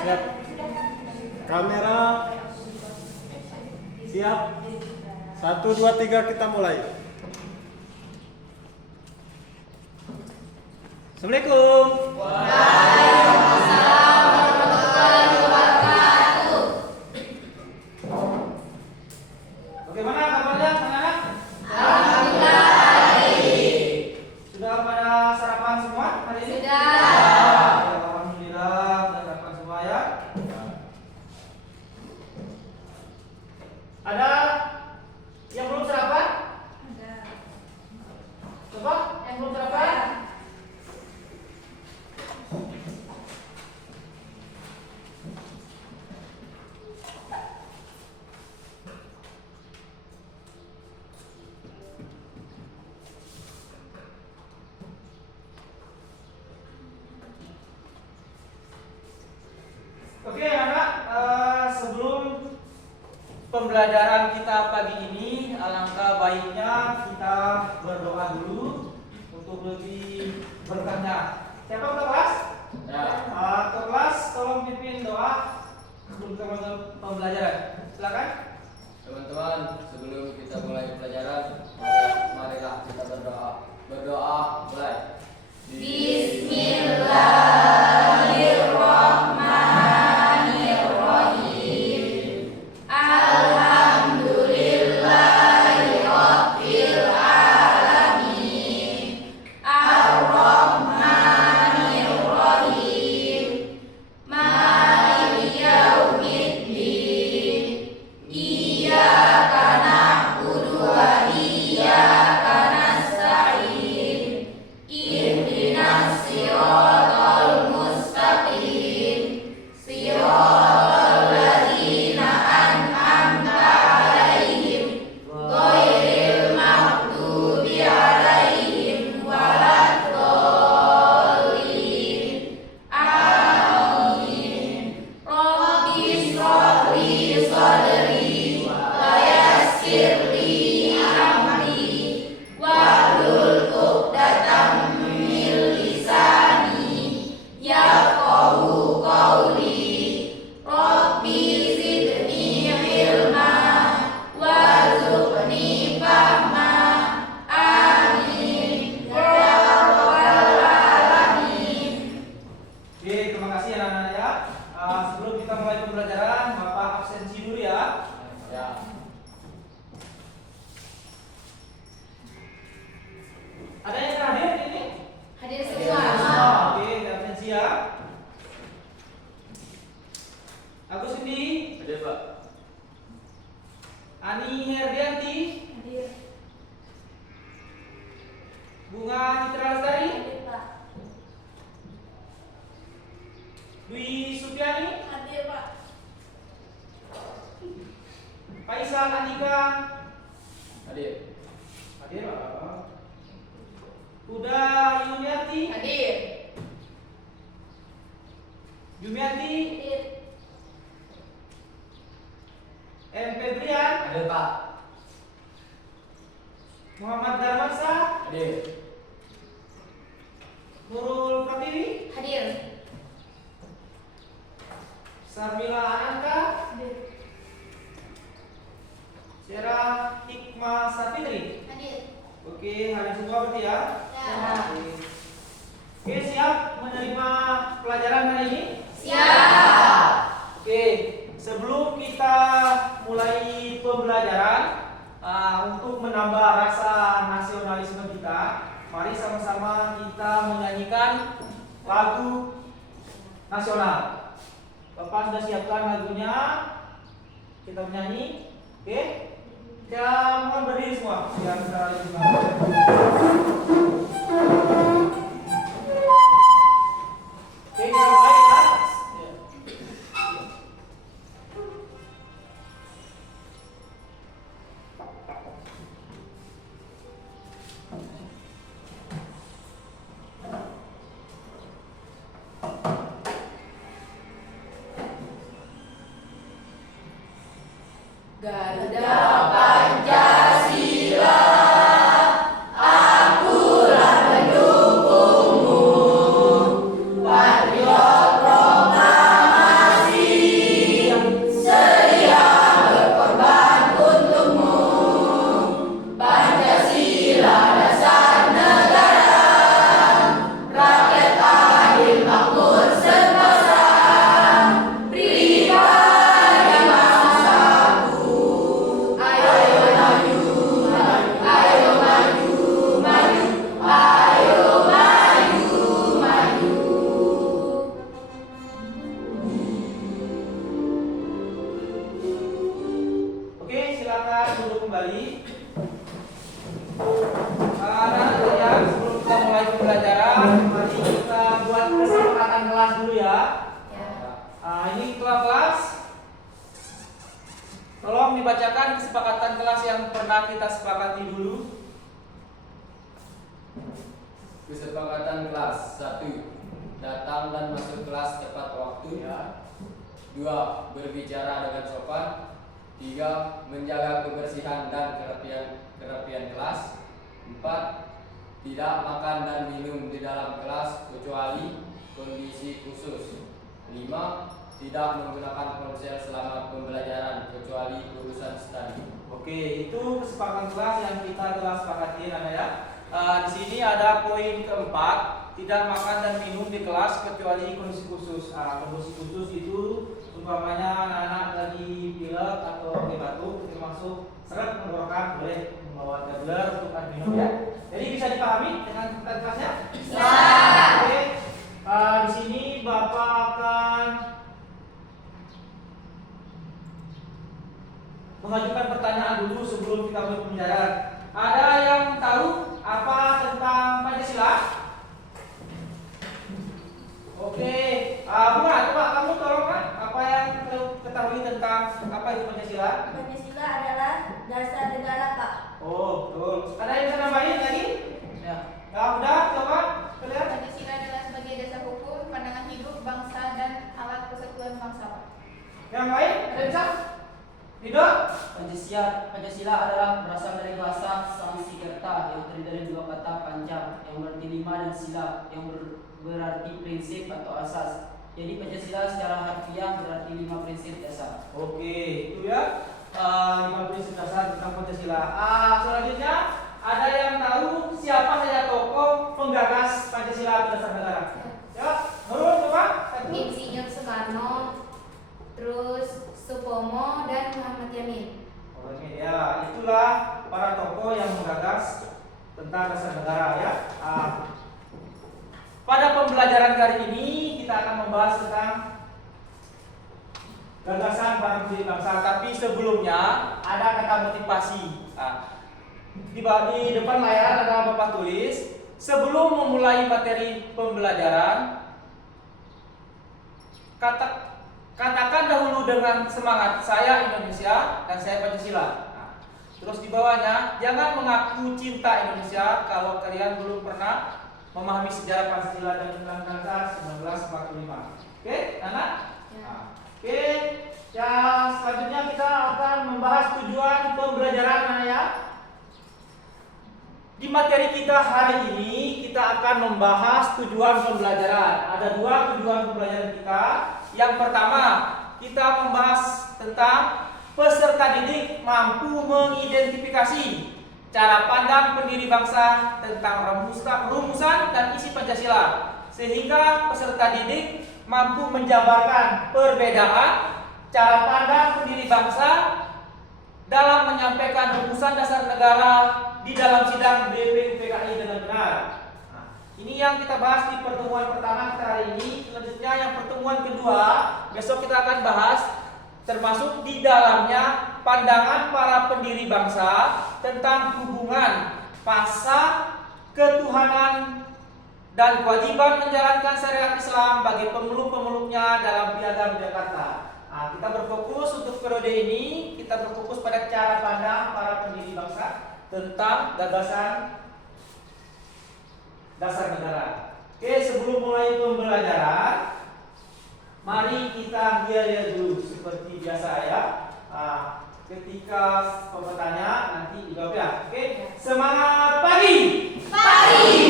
Siap. Kamera. Siap. 1, 2, 3 kita mulai. Assalamualaikum. Bagaimana kabarnya anak-anak? Sudah pada sarapan semua hari ini? Alhamdulillah sudah sarapan semua ya. Ada yang belum sarapan? Coba yang belum sarapan. Oke anak, sebelum pembelajaran kita pagi ini, alangkah baiknya kita berdoa dulu untuk lebih berkahnya. Siapa ke kelas? Ya. Ke kelas, tolong pimpin doa sebelum kita mulai pembelajaran. Silakan. Teman-teman, sebelum kita mulai pelajaran, marilah kita berdoa. Berdoa mulai. Oke, terima kasih anak-anak ya. Sebelum kita mulai pembelajaran, Bapak absensi dulu ya. Ya. Ada yang terakhir ini? Hadir Oke, absensi ya. Agus Indi, Hadir, Pak. Ani Herdianti, Bunga Citra Lestari, Dwi Supiani, Faisal Andika, Hadir. hadir Pak. Uda Yumiati, Yumiati, M. Febrian, Hadir, Pak. Muhammad Darmansa, Hadir. Nurul Pratiwi, Sarmila Ananta, Sarah Hikmah Safitri. Oke, hadir semua berarti ya. Oke, siap menerima pelajaran hari ini? Oke, sebelum kita mulai pembelajaran, untuk menambah rasa nasionalisme kita, mari sama-sama kita menyanyikan lagu nasional. Bapak sudah siapkan lagunya, kita menyanyi. Oke, kita mohon berdiri semua. Yang secara Oke, kita mulai ya. Garuda Pancasila, aku kesepakatan kelas dulu ya. Ya. Ini kelas. Tolong dibacakan kesepakatan kelas yang pernah kita sepakati dulu. Kesepakatan kelas 1. Datang dan masuk kelas tepat waktu. Ya. 2. Berbicara dengan sopan. 3. Menjaga kebersihan dan kerapian kelas. 4. Tidak makan dan minum di dalam kelas kecuali kondisi khusus. 5. Tidak menggunakan ponsel selama pembelajaran kecuali urusan studi. Oke, itu kesepakatan kelas yang kita telah sepakati anak ya. Di sini ada poin keempat, tidak makan dan minum di kelas kecuali kondisi khusus. Kondisi khusus itu umpamanya anak-anak lagi pilek atau lagi batuk, ketika masuk seret tenggorokan boleh membawa tabler untuk minum ya. Jadi bisa dipahami dengan kesepakatan kelasnya? Bisa. Oke. Di sini Bapak akan mengajukan pertanyaan dulu sebelum kita mulai pembelajaran. Ada yang tahu apa tentang Pancasila? Oke, Bunga, coba kamu tolong kan apa yang ketahui tentang apa itu Pancasila? Pancasila adalah dasar negara, Pak. Oh, betul. Ada yang bisa nambahin lagi? Ya. Ya udah, coba kalian. Pancasila adalah sebagai dasar hukum, pandangan hidup bangsa dan alat persatuan bangsa. Yang lain? Ada bisa? Tidak? Pancasila adalah berasal dari bahasa Sanskerta yang terdiri dari dua kata panca yang berarti lima dan sila yang berarti prinsip atau asas. Jadi Pancasila secara harfiah berarti 5 prinsip dasar. Oke, itu ya 5 prinsip dasar tentang Pancasila. Selanjutnya ada yang tahu siapa saja tokoh penggagas Pancasila berdasar negara? Ya, Nurul coba. Satu. Insinyur Soekarno, terus Supomo dan Muhammad Yamin. Oke, ya itulah para tokoh yang menggagas tentang dasar negara ya. Pada pembelajaran kali ini kita akan membahas tentang gagasan para pendiri bangsa. Tapi sebelumnya ada kata motivasi. Di depan layar ada Bapak tulis. Sebelum memulai materi pembelajaran, katakan dahulu dengan semangat, saya Indonesia dan saya Pancasila. Terus di bawahnya, jangan mengaku cinta Indonesia kalau kalian belum pernah memahami sejarah Pancasila dan Undang-Undang Dasar 1945. Oke, anak? Ya. Oke, ya selanjutnya kita akan membahas tujuan pembelajaran anak ya. Di materi kita hari ini kita akan membahas tujuan pembelajaran. Ada 2 tujuan pembelajaran kita. Yang pertama, kita membahas tentang peserta didik mampu mengidentifikasi cara pandang pendiri bangsa tentang rumusan dan isi Pancasila, sehingga peserta didik mampu menjabarkan perbedaan cara pandang pendiri bangsa dalam menyampaikan rumusan dasar negara di dalam sidang BPUPKI dengan benar. Ini yang kita bahas di pertemuan pertama kita hari ini. Selanjutnya yang pertemuan kedua besok kita akan bahas, termasuk di dalamnya pandangan para pendiri bangsa tentang hubungan pasal ketuhanan dan kewajiban menjalankan syariat Islam bagi pemeluk-pemeluknya dalam Piagam Jakarta. Kita berfokus untuk periode ini, kita berfokus pada cara pandang para pendiri bangsa tentang gagasan dasar negara. Oke, sebelum mulai pembelajaran, mari kita lihat dulu seperti biasa ya. Ketika bertanya nanti dijawab ya. Oke, semangat pagi. Pagi,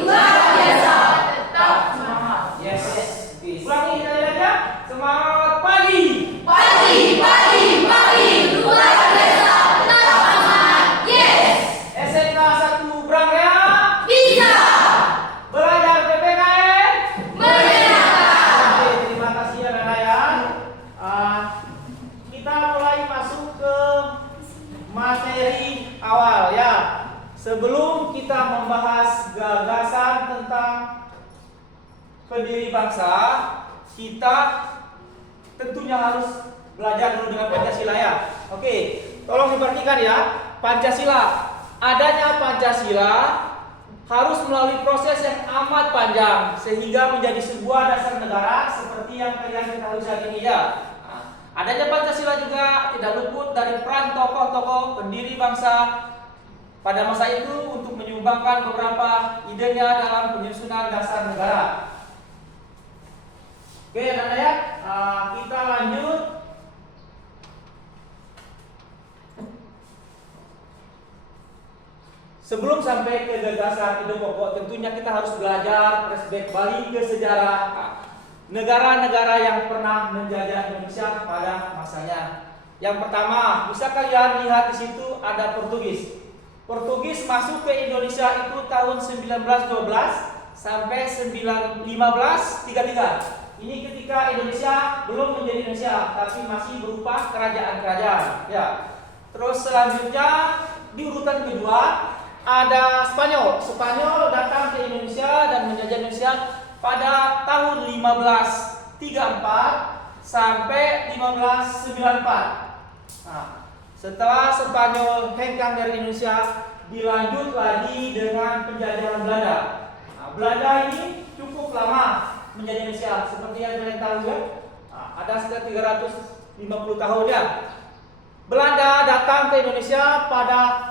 luar biasa. Tetap semangat. Yes. Oke, ulangi kita lihat ya. Semangat pagi. Pagi, luar biasa. Tetap semangat. Yes. SMK 1 Brangrea Bisa. belajar PPKN. Menyenangkan. Oke, terima kasih anak-anak ya. Kita mulai masuk ke materi awal ya. Sebelum kita membahas gagasan tentang pendiri bangsa, kita tentunya harus belajar dulu dengan Pancasila ya. Oke, tolong diperhatikan ya. Pancasila, adanya Pancasila harus melalui proses yang amat panjang sehingga menjadi sebuah dasar negara seperti yang kalian ketahui saat ini ya. Nah, adanya Pancasila juga tidak luput dari peran tokoh-tokoh pendiri bangsa pada masa itu untuk menyumbangkan beberapa idenya dalam penyusunan dasar negara. Oke, anak-anak ya, kita lanjut. Sebelum sampai ke gagasan ide pokok, tentunya kita harus belajar flashback balik ke sejarah negara-negara yang pernah menjajah Indonesia pada masanya. Yang pertama, bisa kalian lihat di situ ada Portugis. Portugis masuk ke Indonesia itu tahun 1912 sampai 1533. Ini ketika Indonesia belum menjadi Indonesia, tapi masih berupa kerajaan-kerajaan. Ya. Terus selanjutnya di urutan kedua ada Spanyol. Spanyol datang ke Indonesia dan menjajah Indonesia pada tahun 1534 sampai 1594. Nah, setelah Spanyol hengkang dari Indonesia, dilanjut lagi dengan penjajahan Belanda. Nah, Belanda ini cukup lama menjadi Indonesia, seperti yang kalian tahu ya. Nah, ada sekitar 350 tahun ya. Belanda datang ke Indonesia pada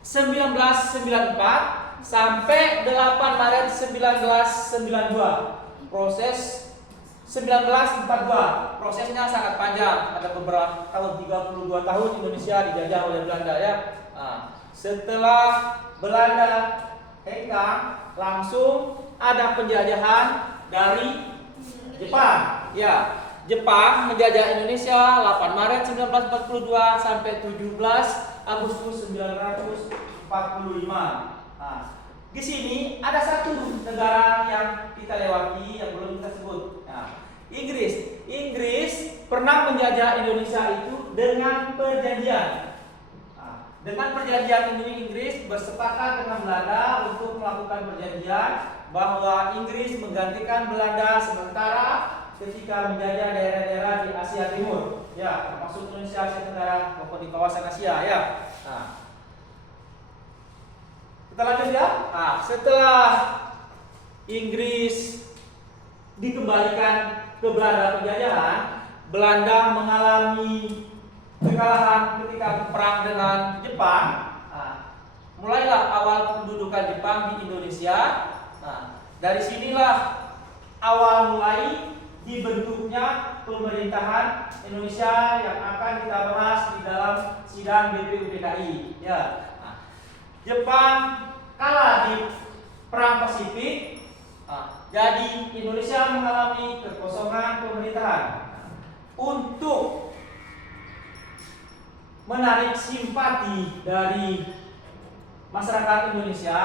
1994 sampai 8 Maret 1992. Proses 1942. Prosesnya sangat panjang. Ada beberapa tahun, 32 tahun Indonesia dijajah oleh Belanda ya. Nah, setelah Belanda hengkang, langsung ada penjajahan dari Jepang. Ya, Jepang menjajah Indonesia 8 Maret 1942 sampai 17 Agustus 1945. Nah, di sini ada satu negara yang kita lewati yang belum kita sebut. Nah, Inggris. Inggris pernah menjajah Indonesia itu dengan perjanjian. Nah, dengan perjanjian ini Inggris bersepakat dengan Belanda untuk melakukan perjanjian bahwa Inggris menggantikan Belanda sementara ketika menjajah daerah-daerah di Asia Timur, ya, termasuk Indonesia, Asia Tenggara, maupun di kawasan Asia, ya. Nah, kita lanjut ya. Nah, setelah Inggris dikembalikan ke Belanda penjajahan, Belanda mengalami kekalahan ketika perang dengan Jepang. Nah, mulailah awal pendudukan Jepang di Indonesia. Nah, dari sinilah awal mulai dibentuknya pemerintahan Indonesia yang akan kita bahas di dalam sidang BPUPKI. Ya, nah, Jepang kalah di Perang Pasifik, jadi Indonesia mengalami kekosongan pemerintahan. Untuk menarik simpati dari masyarakat Indonesia,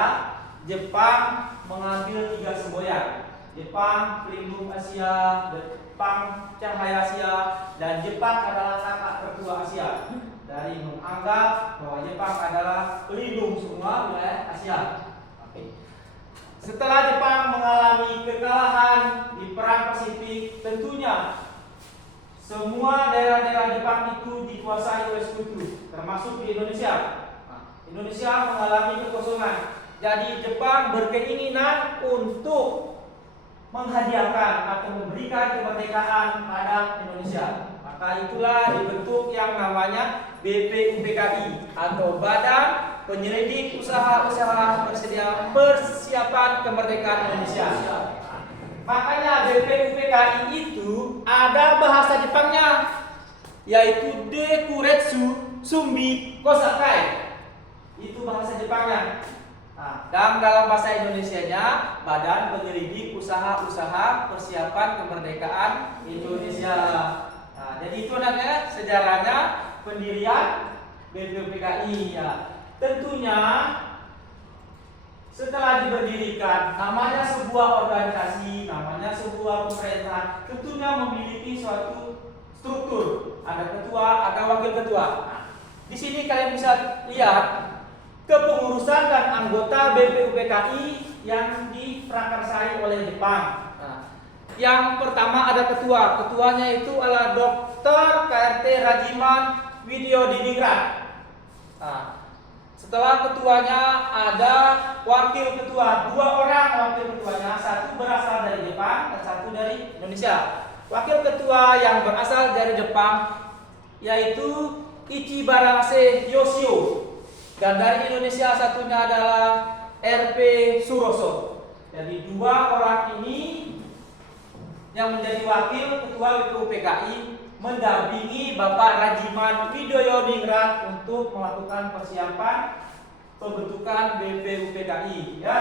Jepang mengambil 3 semboyan. Jepang pelindung Asia, Jepang cahaya Asia, dan Jepang adalah kakak tertua Asia. Dari menganggap bahwa Jepang adalah pelindung semua wilayah Asia. Oke. Setelah Jepang mengalami kekalahan di Perang Pasifik, tentunya semua daerah-daerah Jepang itu dikuasai oleh sekutu, termasuk di Indonesia. Indonesia mengalami kekosongan. Jadi Jepang berkeinginan untuk menghadiahkan atau memberikan kemerdekaan pada Indonesia. Maka itulah dibentuk yang namanya BPUPKI atau Badan Penyelidik Usaha-Usaha Persiapan Kemerdekaan Indonesia. Makanya BPUPKI itu ada bahasa Jepangnya, yaitu Dekuretsu Sumbi Kosakai. Itu bahasa Jepangnya. Nah, dan dalam bahasa Indonesianya Badan Penyelidik Usaha-Usaha Persiapan Kemerdekaan Indonesia. Nah, jadi itu namanya sejarahnya pendirian BPUPKI ya. Tentunya setelah diberdirikan, namanya sebuah organisasi, namanya sebuah pemerintahan, tentunya memiliki suatu struktur. Ada ketua, ada wakil ketua. Nah, di sini kalian bisa lihat kepengurusan dan anggota BPUPKI yang diprakarsai oleh Jepang. Nah, yang pertama ada ketua. Ketuanya itu adalah Dr. KRT Rajiman Widyodiningrat. Nah, Setelah ketuanya ada wakil ketua, 2 orang wakil ketuanya, 1 berasal dari Jepang dan 1 dari Indonesia. Wakil ketua yang berasal dari Jepang yaitu Ichibarase Yoshio, dan dari Indonesia satunya adalah RP Suroso. Jadi 2 orang ini yang menjadi wakil ketua BPUPKI mendampingi Bapak Rajiman Widoyodingrat untuk melakukan persiapan pembentukan BPUPKI, ya.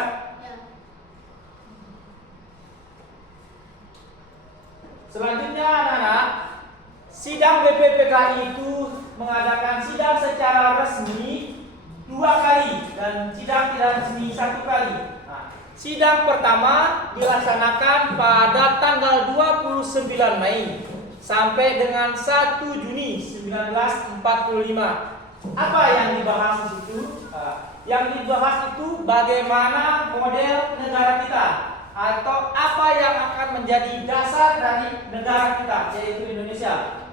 Selanjutnya anak-anak, sidang BPUPKI itu mengadakan sidang secara resmi 2 kali dan sidang tidak resmi 1 kali. Sidang pertama dilaksanakan pada tanggal 29 Mei sampai dengan 1 Juni 1945. Apa yang dibahas di situ? Yang dibahas itu bagaimana model negara kita atau apa yang akan menjadi dasar dari negara kita, yaitu Indonesia.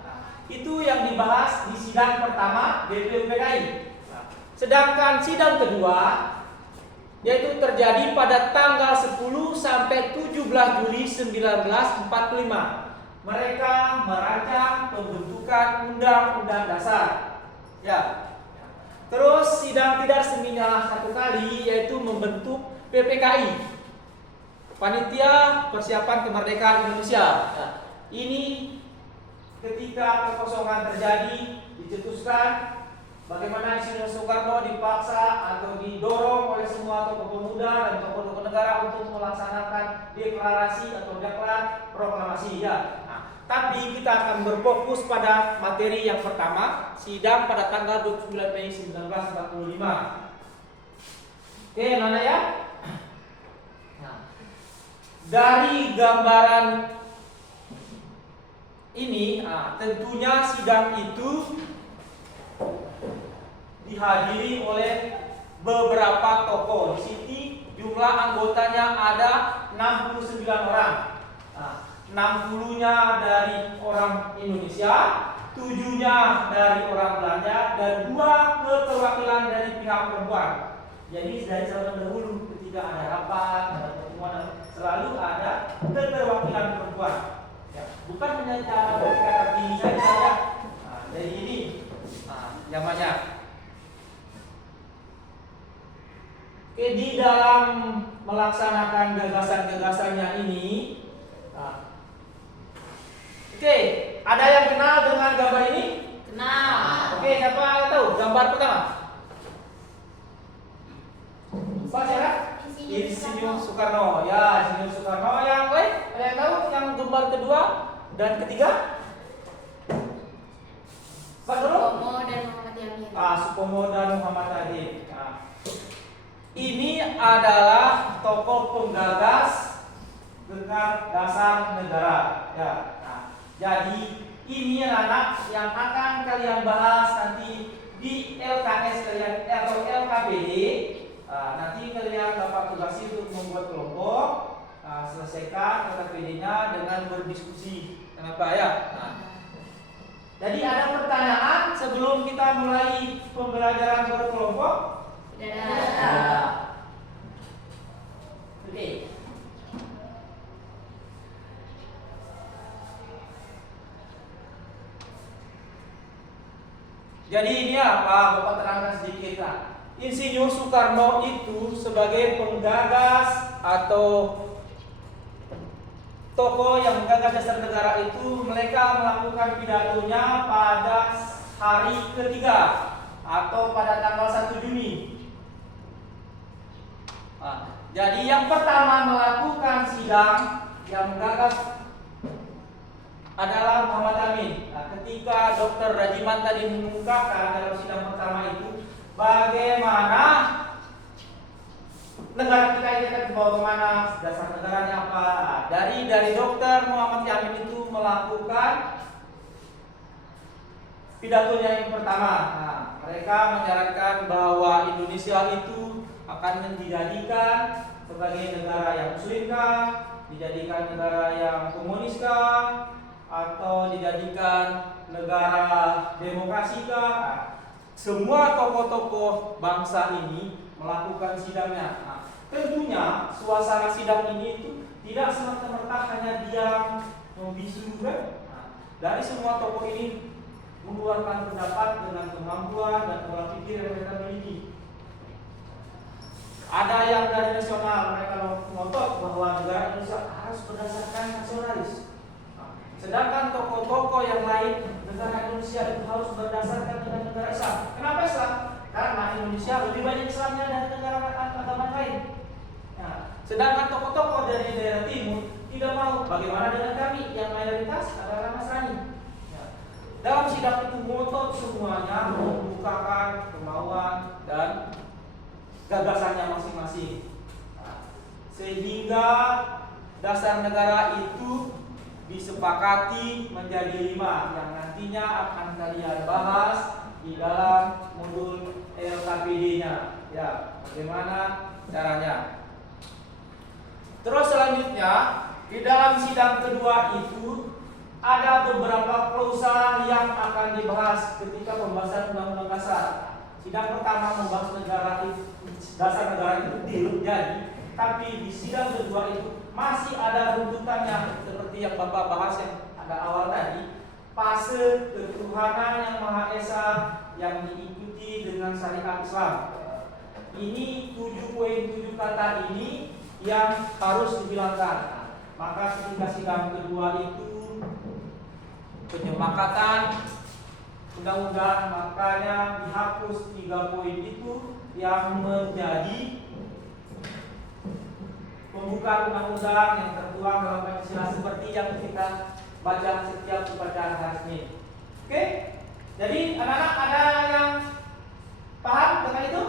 Itu yang dibahas di sidang pertama BPUPKI. Sedangkan sidang kedua yaitu terjadi pada tanggal 10 sampai 17 Juli 1945. Mereka merancang pembentukan Undang-Undang Dasar. Ya. Terus sidang tidak resminya 1 kali yaitu membentuk PPKI, Panitia Persiapan Kemerdekaan Indonesia. Nah, ini ketika kekosongan terjadi dicetuskan bagaimana Insinyur Soekarno dipaksa atau didorong oleh semua tokoh pemuda dan tokoh-tokoh negara untuk melaksanakan deklarasi atau deklar proklamasi, ya. Tapi kita akan berfokus pada materi yang pertama, sidang pada tanggal 29 Mei 1945. Oke, Nana ya. Nah, dari gambaran ini, tentunya sidang itu dihadiri oleh beberapa tokoh. Di sini jumlah anggotanya ada 69 orang. 60-nya dari orang Indonesia, 7-nya dari orang Belanda, dan 2 keterwakilan dari pihak perempuan. Jadi dari zaman dahulu ketika ada rapat, ada pertemuan, selalu ada keterwakilan perempuan. Ya, bukan hanya cara berkata tinggi saja, ya. Dari ini, namanya. Oke, di dalam melaksanakan gagasan-gagasannya ini. Oke, ada yang kenal dengan gambar ini? Kenal. Oke, siapa yang tahu gambar pertama? Pak siapa? Insinyur Soekarno. Ya, Insinyur Soekarno. Yang lain? Ada yang tahu yang gambar kedua dan ketiga? Pak dulu? Supomo dan Muhammad Yamin. Supomo dan Muhammad Yamin. Ini adalah tokoh penggagas Gerakan Dasar Negara. Ya. Jadi ini anak yang akan kalian bahas nanti di LKS kalian atau LKPD. Nanti kalian dapat tugas untuk membuat kelompok, selesaikan LKPD-nya dengan berdiskusi. Kenapa ya? Jadi ada pertanyaan sebelum kita mulai pembelajaran berkelompok? Dadah. Oke. Jadi ini apa? Bapak terangkan sedikit. Insinyur Soekarno itu sebagai penggagas atau tokoh yang menggagas dasar negara itu, mereka melakukan pidatonya pada hari ketiga atau pada tanggal 1 Juni. Jadi yang pertama melakukan sidang yang menggagas adalah Muhammad Yamin. Ketika Dr. Rajiman tadi mengungkapkan dalam sidang pertama itu bagaimana negara kita ini akan dibawa kemana, dasar negaranya apa. Dari Dr. Muhammad Yamin itu melakukan pidatonya yang pertama. Mereka menyarankan bahwa Indonesia itu akan dijadikan sebagai negara yang muslimkah, dijadikan negara yang komuniskah, atau dijadikan negara demokrasi kah? semua tokoh-tokoh bangsa ini melakukan sidangnya. Nah, tentunya suasana sidang ini itu tidak serta-merta hanya diam membisu kan? Nah, dari semua tokoh ini mengeluarkan pendapat dengan kemampuan dan pola pikir yang mereka miliki. Ada yang dari nasional, mereka ngotot bahwa negara Indonesia harus berdasarkan nasionalis. Nah, sedangkan tokoh-tokoh yang lain, negara Indonesia itu harus berdasarkan dengan negara Islam. Kenapa Islam? Karena Indonesia lebih banyak Islamnya dari negara agama lain. Nah, sedangkan tokoh-tokoh dari daerah timur tidak mau. Bagaimana dengan kami yang mayoritas adalah Nasrani? Dalam sidang itu ngotot semuanya membukakan kemauan dan gagasannya masing-masing. Sehingga dasar negara itu disepakati menjadi 5 yang nantinya akan kalian bahas di dalam modul LKPD-nya. Ya, bagaimana caranya? Terus selanjutnya di dalam sidang kedua itu ada beberapa klausa yang akan dibahas ketika pembahasan undang-undang dasar. Sidang pertama membahas dasar negara itu belum jadi, tapi di sidang kedua itu masih ada runtutannya seperti yang Bapak bahas yang ada awal tadi, fase ketuhanan yang Maha Esa yang diikuti dengan syariat Islam. Ini 7.7 kata ini yang harus dihilangkan. Maka ketika sidang kedua itu penyepakatan undang-undang, makanya dihapus 3 poin itu yang menjadi pembuka undang-undang yang tertuang dalam Pancasila seperti yang kita baca setiap upacara hari ini. Oke? Jadi anak-anak ada yang paham dengan itu?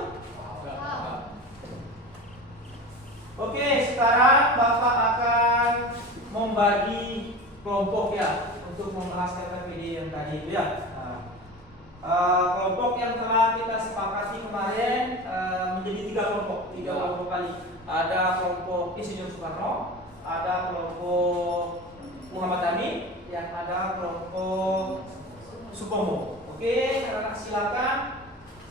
Oke, sekarang Bapak akan membagi kelompok ya untuk membahas KKPD yang tadi itu ya. Kelompok yang telah kita sepakati kemarin menjadi 3 kelompok kali. Ada kelompok Insinyur Soekarno, ada kelompok Muhammad Amin, yang ada kelompok Supomo. Oke, anak-anak silakan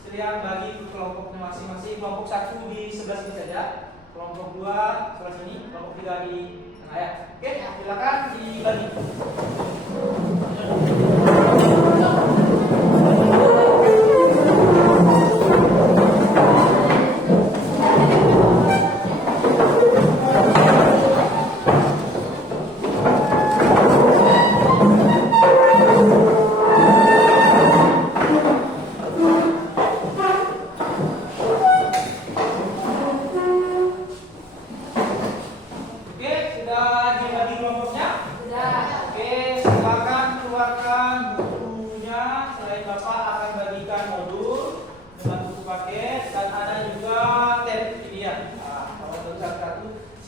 sekalian bagi ke kelompoknya masing-masing. Kelompok 1 di sebelah sini saja, kelompok 2 sebelah sini, kelompok 3 di tengah ya. Oke, silakan dibagi.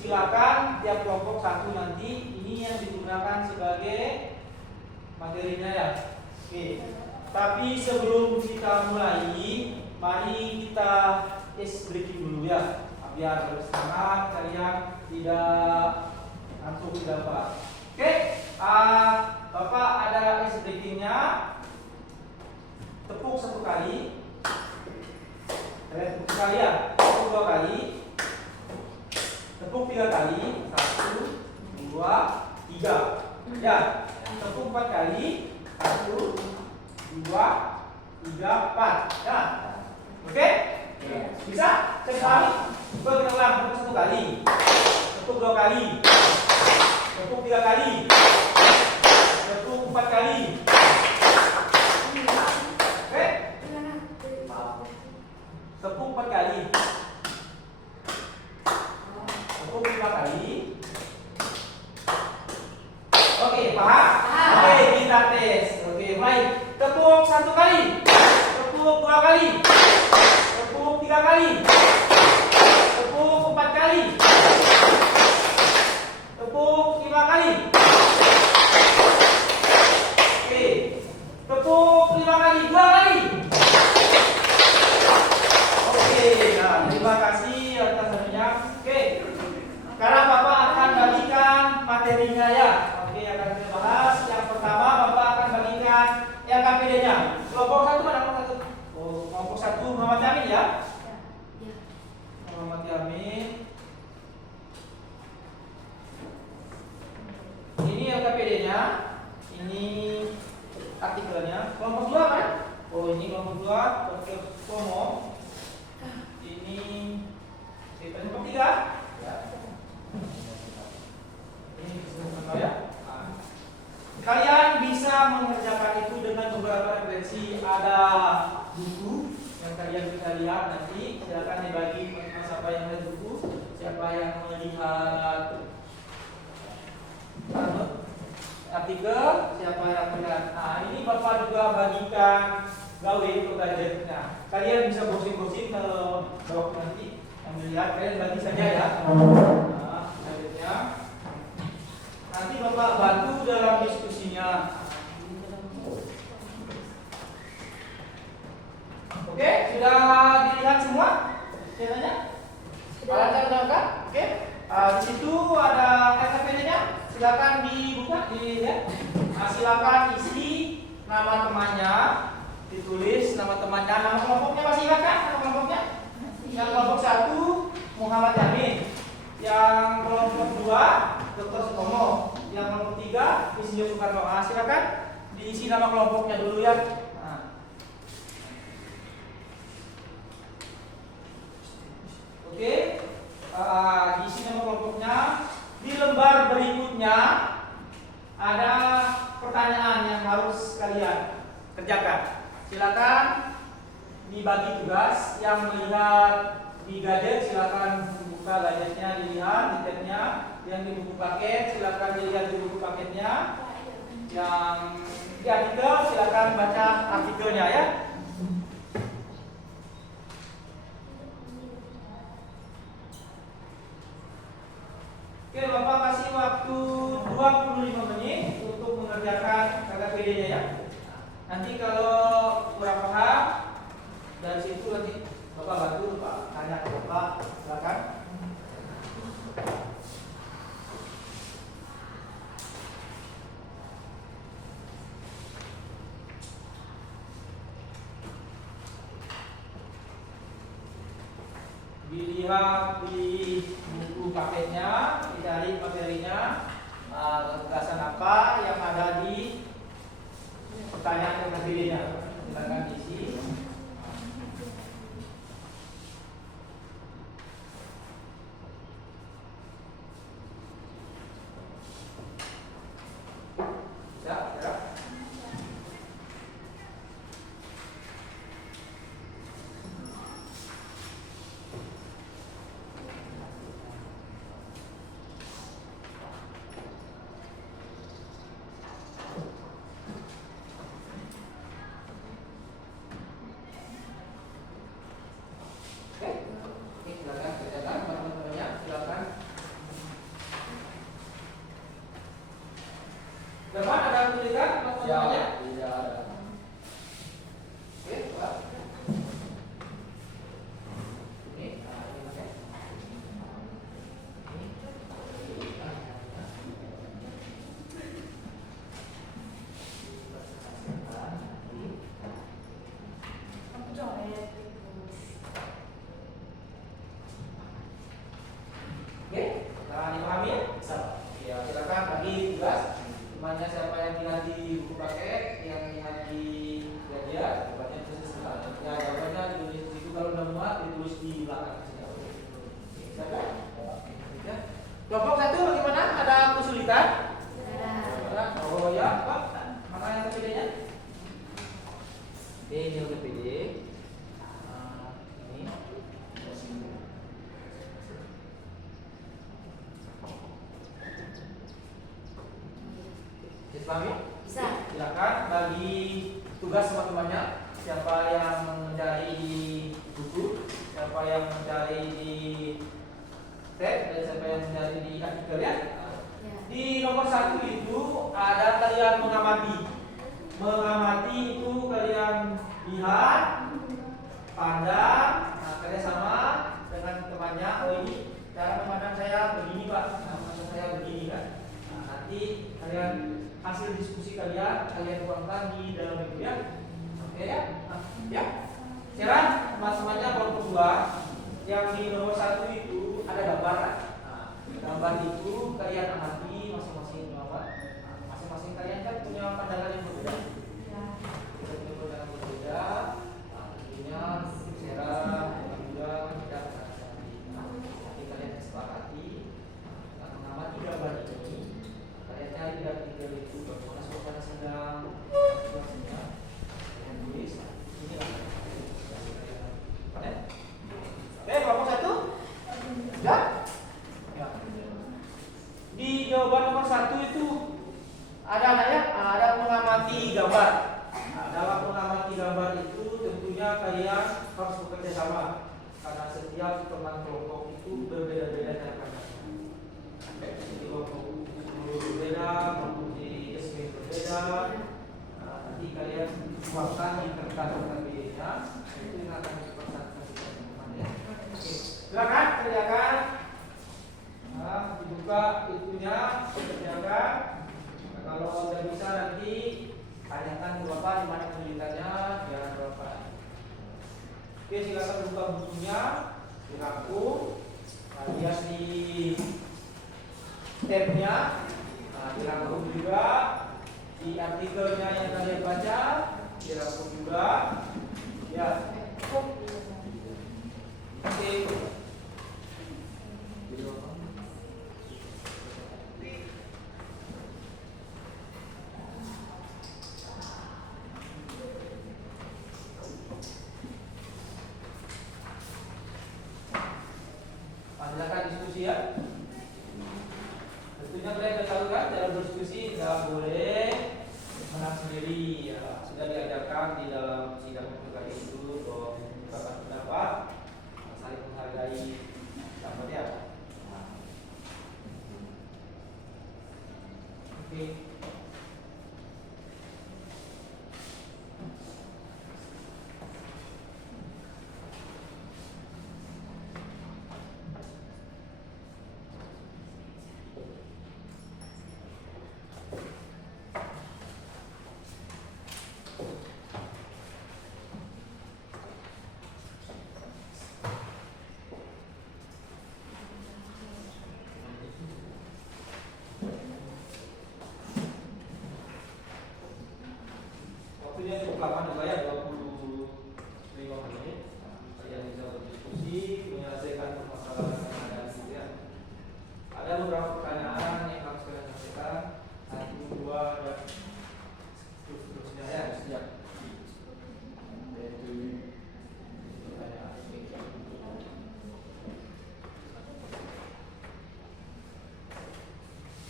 Silakan tiap kelompok 1 nanti ini yang digunakan sebagai materinya ya. Oke. Tapi sebelum kita mulai, mari kita breaking dulu ya. Biar bersemangat, kalian tidak ngantuk tidak apa. Oke. Bapak ada breakingnya. Tepuk 1 kali. Tepuk sekali ya. Tepuk 2 kali. Tepuk 3 kali, 1, 2, 3. Ya, tepuk 4 kali, 1, 2, 3, 4. Ya, oke? Bisa? Sekali. Coba kita ulang, tepuk 1 kali, tepuk 2 kali, tepuk 3 kali, tepuk 4 kali. Oke? Tepuk 4 kali. Tepuk 5 kali. Oke, paham? Oke, kita tes. Oke, mulai. Tepuk 1 kali. Tepuk 2 kali. Tepuk 3 kali. Tepuk 4 kali. Tepuk 5 kali. Oke. Tepuk 5 kali, 2 kali. Oke, nah, terima kasih atas hadirnya. Oke. Sekarang Bapak akan bagikan materinya ya. Oke, akan kita bahas. Yang pertama Bapak akan bagikan LKPD-nya. Kelompok 1 mana kelompok 1? Oh, ya? Ya. Menghormati amin. Ini LKPD-nya, ini artikelnya. Kelompok 2 kan? Oh, ini kelompok 2, Dr. Pomo. Ini kelompok 3. Ya. Ini disebutkan ya. Kalian bisa mengerjakan itu dengan beberapa referensi. Ada buku yang kalian bisa lihat nanti. Silakan dibagi siapa yang melihat buku, siapa yang melihat artikel, siapa yang melihat. Nah, ini Bapak juga bagikan gawe untuk gadget. Nah, kalian bisa browsing-browsing kalau nanti yang melihat, kalian bagi saja ya. Nah, gadgetnya. Nanti Bapak bantu dalam diskusinya. Oke, sudah dilihat semua? Caranya? Alatnya sudah lengkap? Oke. Di situ ada LKPD-nya. Silakan dibuka, dilihat. Silakan isi nama temannya, ditulis nama temannya, nama kelompoknya masih ingat kan? Nama kelompoknya? Yang kelompok 1 Muhammad Yamin. Yang kelompok 2 Dr. Sutomo. Yang kelompok 3 Insinyur Soekarno. Silakan diisi nama kelompoknya dulu ya. Nah. Oke, diisi nama kelompoknya. Di lembar berikutnya ada pertanyaan yang harus kalian kerjakan. Silakan dibagi tugas. Yang melihat di gadget silakan buka gadgetnya, dilihat di tabnya. Yang di buku paket silakan dilihat di buku paketnya. Yang di artikel silakan baca artikelnya ya. Oke, Bapak kasih waktu 25 menit untuk mengerjakan KKPD-nya ya. Nanti kalau kurang paham dari situ nanti Bapak bantu, Pak tanya ke Bapak, silakan. Dilihat di buku paketnya, dicari materinya, gagasan apa yang ada di pertanyaan KKPD-nya. Silakan isi. Bisa, ya. Silakan kerjakan teman-temannya, silakan. Depan ada tulisan teman-temannya? Tidak ada. Oke, Pak. Ini, ini pakai. Oke, nah dipahami ya? Ya, silakan bagi tugas. Temannya siapa yang lihat di buku paket, yang lihat di media, jawabannya tulis ya, jawabannya ditulis di situ. Kalau udah muat ditulis di belakang. Oke, silakan. Ya. Kelompok 1 bagaimana? Ada kesulitan? Ada. Oh ya, Pak. Mana yang KPD-nya? Ini yang KPD. Ini. Paham ya? Bisa. Silakan bagi tugas teman-temannya. Siapa yang mencari di buku, siapa yang mencari di tab, dan siapa yang mencari di artikel ya. Di nomor 1 itu ada kalian mengamati. Mengamati itu kalian lihat, pandang, nah kalian sama dengan temannya. Oh ini cara memandang saya begini Pak, nah, memandang saya begini kan. Nah, nanti kalian hasil diskusi kalian tuangkan di dalam itu ya. Oke ya? Nah, ya. Sekarang teman-temannya kelompok 2 yang di nomor 1 itu ada gambar. Nah, gambar itu kalian amati masing-masing gambar. Nah, masing-masing kalian kan punya pandangan yang berbeda. Kita punya pandangan berbeda. Nah, tentunya Sarah juga tidak nanti kalian sepakati mengamati gambar ini. Kalian cari tidak itu bagaimana suasana sedang tulis ini lah. Oke, kelompok 1 sudah? Ya. Di jawaban nomor 1 itu ada ya, ada mengamati gambar. Nah, dalam mengamati gambar itu tentunya kalian harus bekerja sama karena setiap teman kelompok itu berbeda-beda cara pandangnya. Jadi kelompok berbeda, kelompok di SB berbeda. Nah, nanti kalian buatkan di kertas-kertas bedanya itu yang akan diperhatikan teman-teman ya. Oke, silakan kerjakan. Nah, dibuka itunya, kerjakan. Nah, kalau sudah bisa nanti tanyakan ke Bapak di mana kesulitannya, biar Bapak. Oke, silakan buka bukunya, dirangkum, nah, lihat di tabnya, nah, dirangkum juga di artikelnya yang kalian baca, dirangkum juga, ya. Oke. Silakan diskusi ya. Tentunya kalian sudah tahu kan dalam berdiskusi tidak boleh menang sendiri ya. Sudah diajarkan di dalam sidang kali itu bahwa mengungkapkan pendapat, saling menghargai pendapat ya. Nah. Oke. Waktunya cukup lama juga ya, 25 menit. Kalian bisa berdiskusi, menyelesaikan permasalahan yang ada di sini ya. Ada beberapa pertanyaan yang harus kalian sampaikan, 1, 2, dan seterusnya ya. Siap.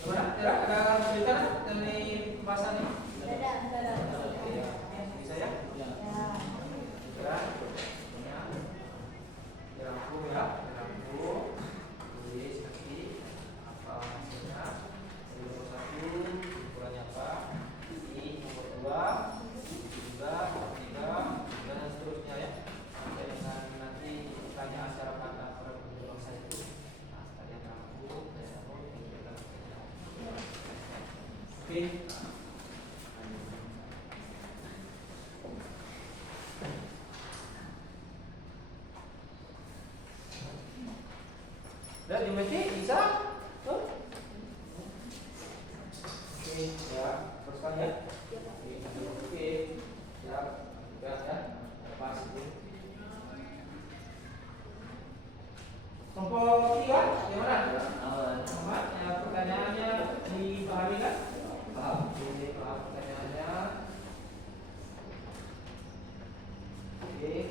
Gimana? Tera, ada kesulitan dari pembahasan ini? Bisa ya? Ya. Dirangkum ya, dirangkum. Tulis nanti apa hasilnya. Nomor 1, ukurannya apa? Ini nomor 2, juga, 3, dan seterusnya ya. Sampai dengan nanti pertanyaan secara pandang pada bangsa itu. Nah, kalian rangkum, oke. Udah dimensi bisa? Tuh. Oke, ya, teruskan ya. Oke, ya, ya, pas itu. Kelompok 3, gimana? Aman, ya, pertanyaannya dipahami kan? Paham. Oke, paham pertanyaannya. Oke, ya.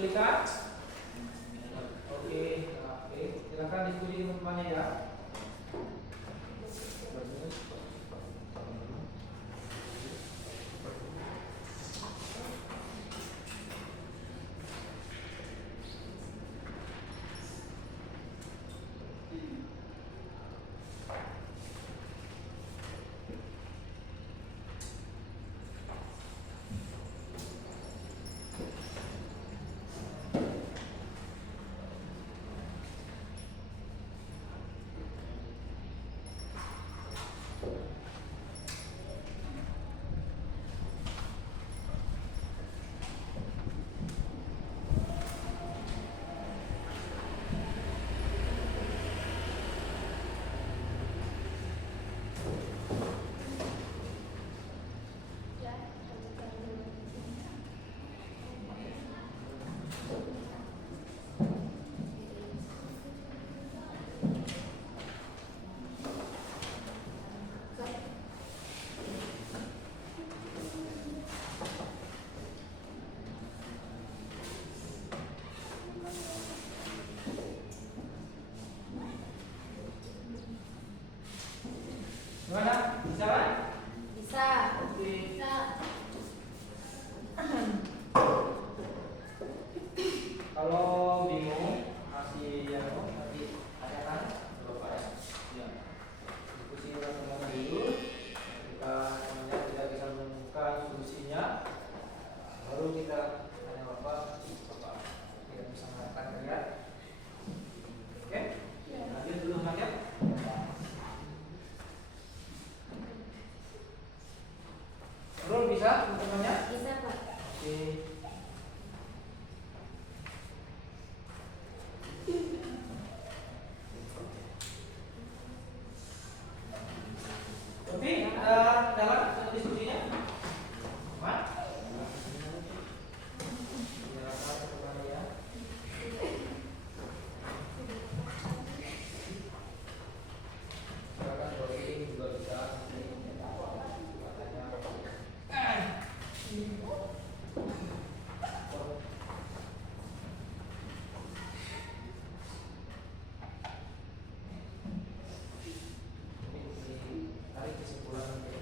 kesulitan? Oke, oke. Silakan diskusi teman-temannya ya. Gimana? Bisa kan? Bisa. Oke. Bisa. Kalau bingung masih ya nanti tanyakan ke Bapak ya. Ya. Diskusi teman-teman dulu. Kita namanya tidak bisa menemukan solusinya, baru kita tanya Bapak. Bapak tidak bisa mengatakan ya. Oke? Lanjut dulu Mas ya. Belum bisa teman-temannya? Bisa, Pak. Oke. Tapi dalam diskusinya, Mat? Silakan kembali ya. Silakan voting juga bisa. Tarik kesimpulan nanti.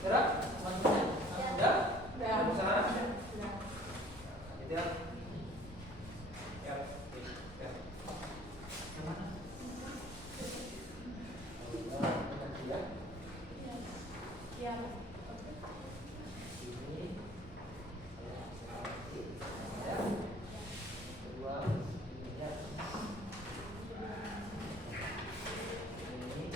Sudah? Teman-teman? Sudah? Sudah. Bersama? Gitu ya? Ya. Oke. Ya. Gimana? Nanti ya. Ya. Ini ya. Kedua ini ya. Ini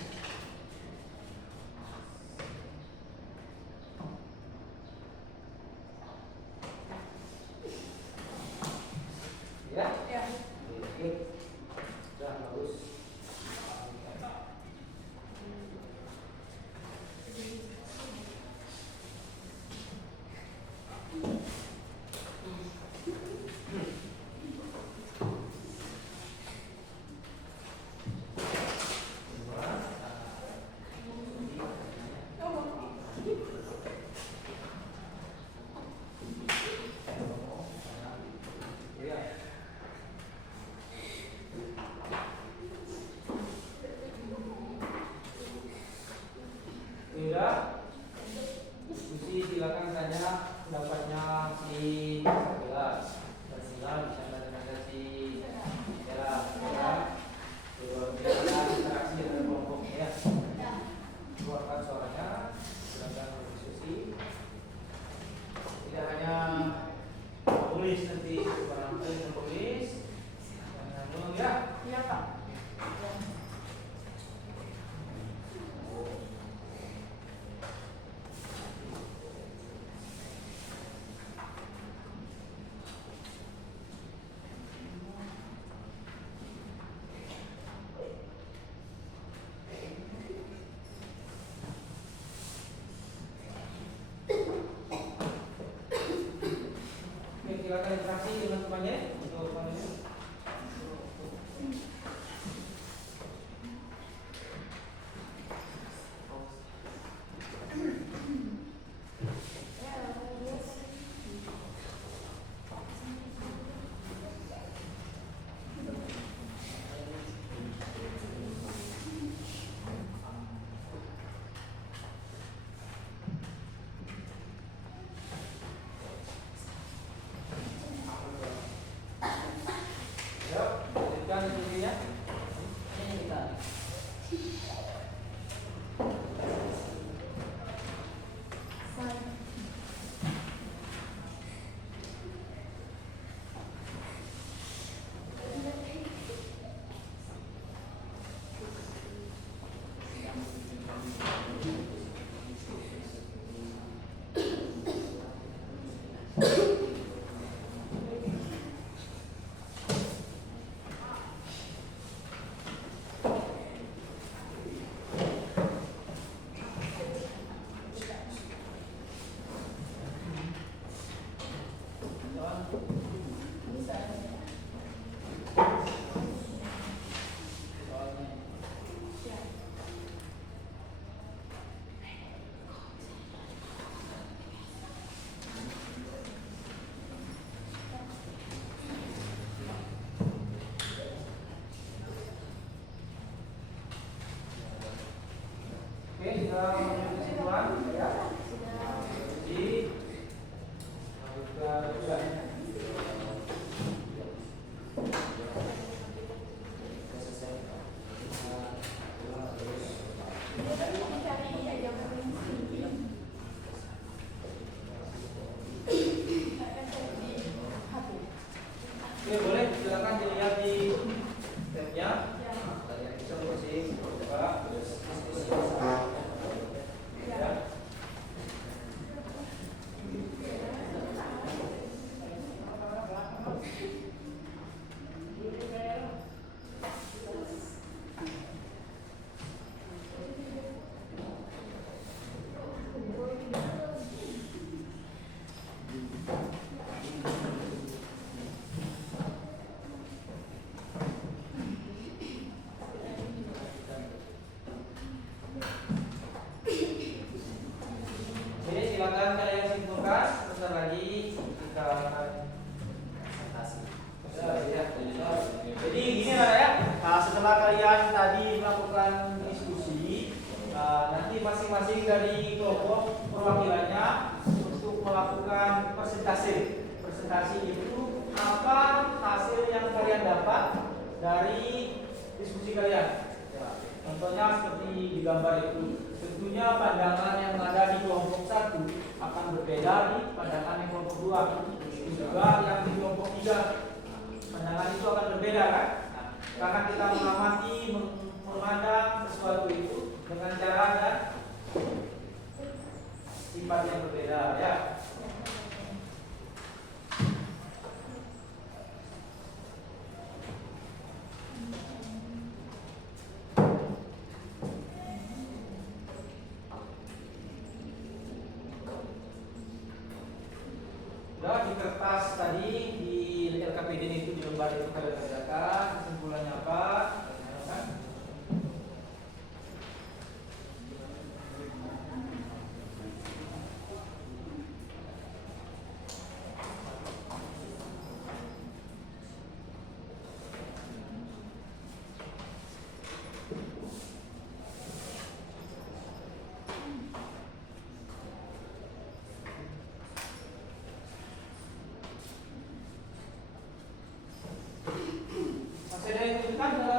ya. Ya. Oke. Sudah bagus. Sudah? Diskusi silakan tanya pendapatnya si kelas. Tersilang bisa tanya si ya. Interaksi dengan kelompok ya. Keluarkan suaranya, silakan berdiskusi. Tidak hanya tulis nanti barangkali menulis. Ya. Iya, Pak. Oke, silakan interaksi dengan temannya untuk Oke, boleh silakan dilihat di tabnya. Bisa masih coba diskusi bersama. Ya. Jadi silakan kalian simpulkan. Sebentar lagi kita akan presentasi. Jadi gini ya. Setelah kalian tadi melakukan diskusi, nanti masing-masing dari kelompok perwakilannya untuk melakukan presentasi. Presentasi itu apa hasil yang kalian dapat dari diskusi kalian. Contohnya seperti di gambar itu. Tentunya pandangan yang ada di kelompok 1 akan berbeda di pandangan yang kelompok 2. Juga yang di kelompok 3 pandangan itu akan berbeda kan? Nah, karena kita mengamati, memandang sesuatu itu dengan cara dan sifat yang berbeda ya. Di kertas tadi di LKPD itu di lembar itu kalian kerjakan kesimpulannya apa? Masih ada yang tunjukkan dalam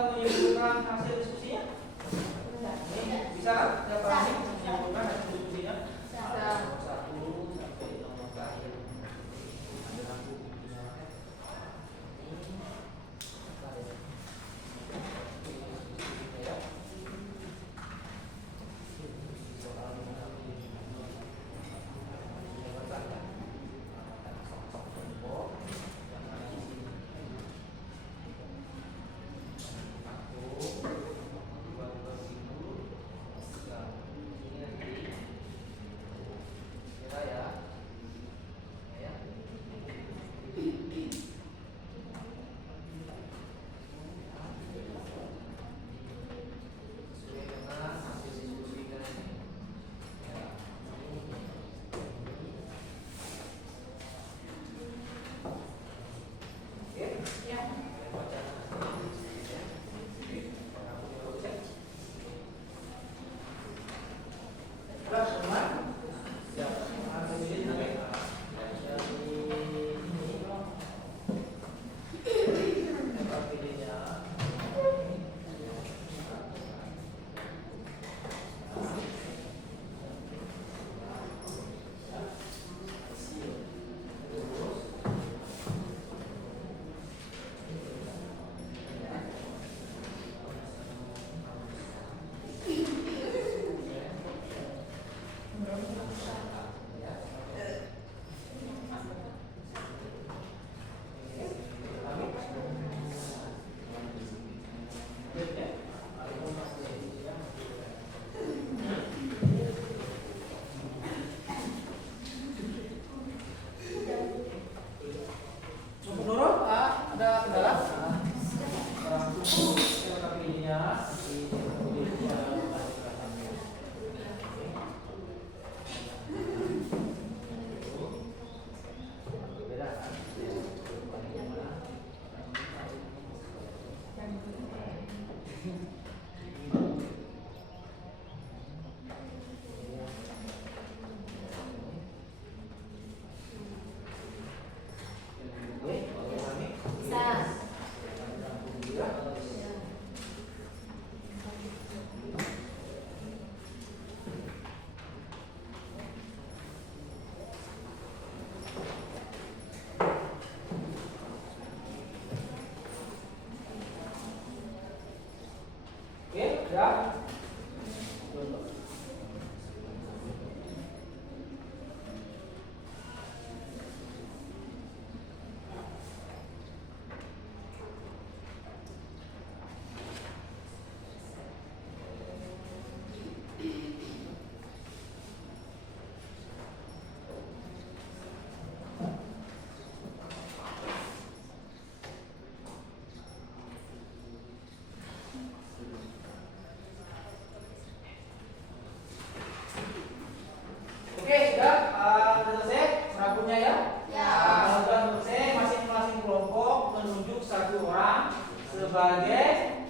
menunjuk satu orang sebagai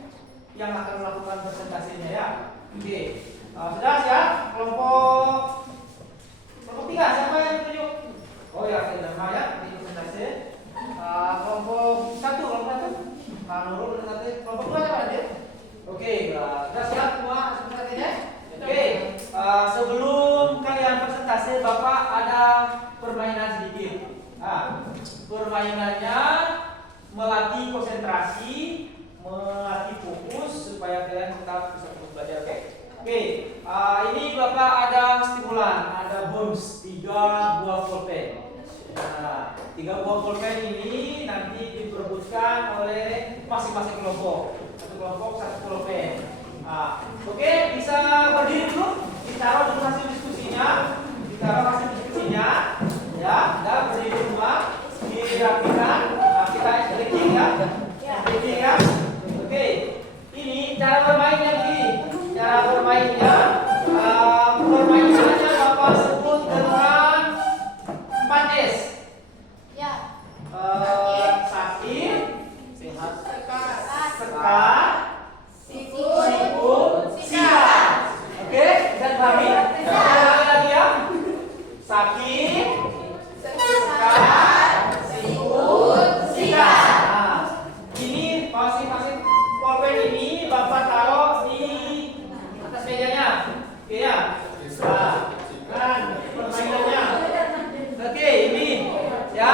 yang akan melakukan presentasinya ya. Oke, sudah siap? Kelompok 3 siapa yang tunjuk? Oh ya, saya nama ya di presentasi. Kelompok 1, Nurul presentasi. Kelompok 2 siapa aja? Oke, sudah siap semua presentasinya? Oke, sebelum kalian presentasi, Bapak ada permainan sedikit. Permainannya melatih konsentrasi, melatih fokus supaya kalian tetap bisa fokus belajar. Oke. Ini Bapak ada stimulan, ada bonus 3 buah pulpen. 3 buah pulpen ini nanti diperebutkan oleh masing-masing kelompok. Satu kelompok 1 pulpen. Oke, bisa berdiri dulu, ditaruh dulu hasil diskusinya, ya, udah berdiri semua, dirapikan, kita stretching ya, stretching ya. Oke, ini cara bermainnya begini, permainannya Bapak sebut dengan 4S. Ya. Sakit, Sehat. sekat, sikut, sikat. Oke, bisa dipahami? Lagi ya. Sakit, sekat, sikut, sikat. Ini masing-masing pulpen ini Bapak taruh di atas mejanya. Oke ya. Kan permainannya. Oke, ini ya.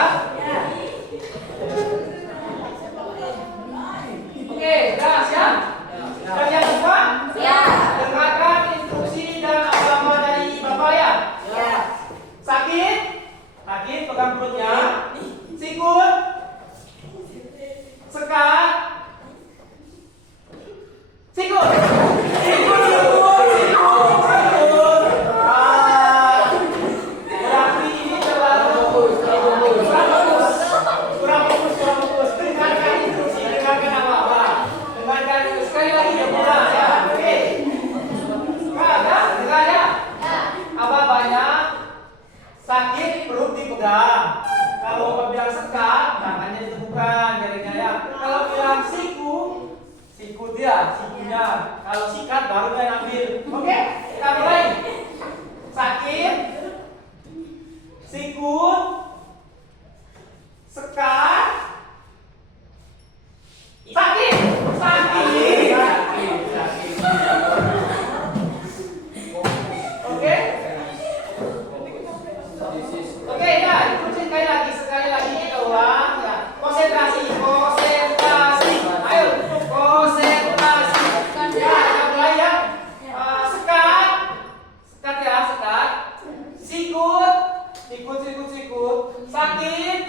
Oke, sudah siap? Kalian semua? Dengarkan instruksi dan agama dari Bapak ya. Sakit, pegang perutnya. Sikut, sekat, sikut. Berarti ini terlalu kurang fokus. Dengarkan instruksi, dengarkan apa-apa. Dengarkan sekali lagi ya pulang ya. Oke. Dengar ya. Apa banyak sakit perut dipegang. Kalau Bapak bilang sekat, tangannya ditemukan jarinya ya. Kalau bilang sikut ya, sikunya. Kalau sikat baru dia ambil. Oke, kita mulai. Sakit, sikut, sekat, sakit. Oke. Oke, ya, ikutin sekali lagi kita ulang ya. Konsentrasi. Ayo, konsentrasi. Ya, kita mulai ya. Sekat ya, sekat. Sikut. Sakit.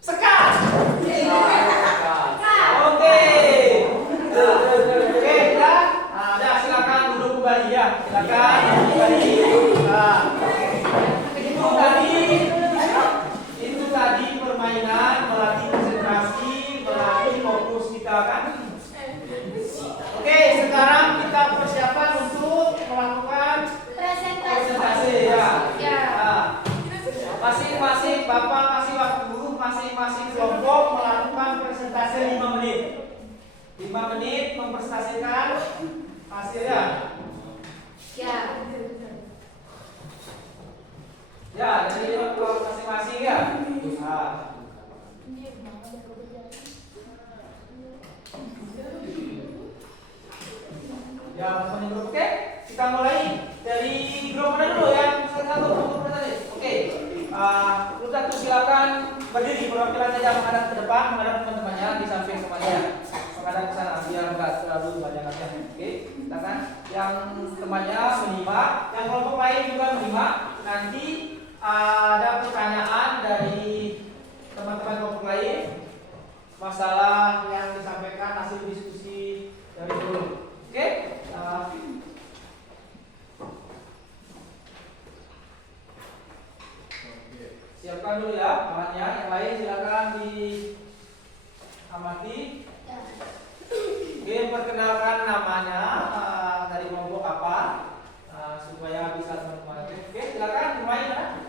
Sekat. Oke. Oke, ya. Ya, silakan duduk kembali ya. Silakan kembali. Itu tadi permainan melatih konsentrasi, melatih fokus kita kan. Oke, sekarang kita persiapan untuk melakukan presentasi ya. Masing-masing Bapak kasih waktu, masing-masing kelompok melakukan presentasi 5 menit. 5 menit mempresentasikan hasilnya. Ya, jadi masing-masing ya. Ya, masing-masing grup. Oke, kita mulai dari grup mana dulu yang satu grup tadi. Oke, grup 1 silakan berdiri perwakilan saja menghadap ke depan, menghadap teman-temannya di samping temannya, menghadap ke sana biar enggak terlalu banyak aja. Oke, silakan yang temannya menyimak, yang kelompok lain juga menyimak. Nanti ada pertanyaan dari teman-teman kelompok lain masalah yang disampaikan hasil diskusi dari dulu. Oke? Siapkan dulu ya bahannya. Yang lain silakan diamati. Oke, perkenalkan namanya dari kelompok apa supaya bisa teman-teman. Oke, silakan mulai ya.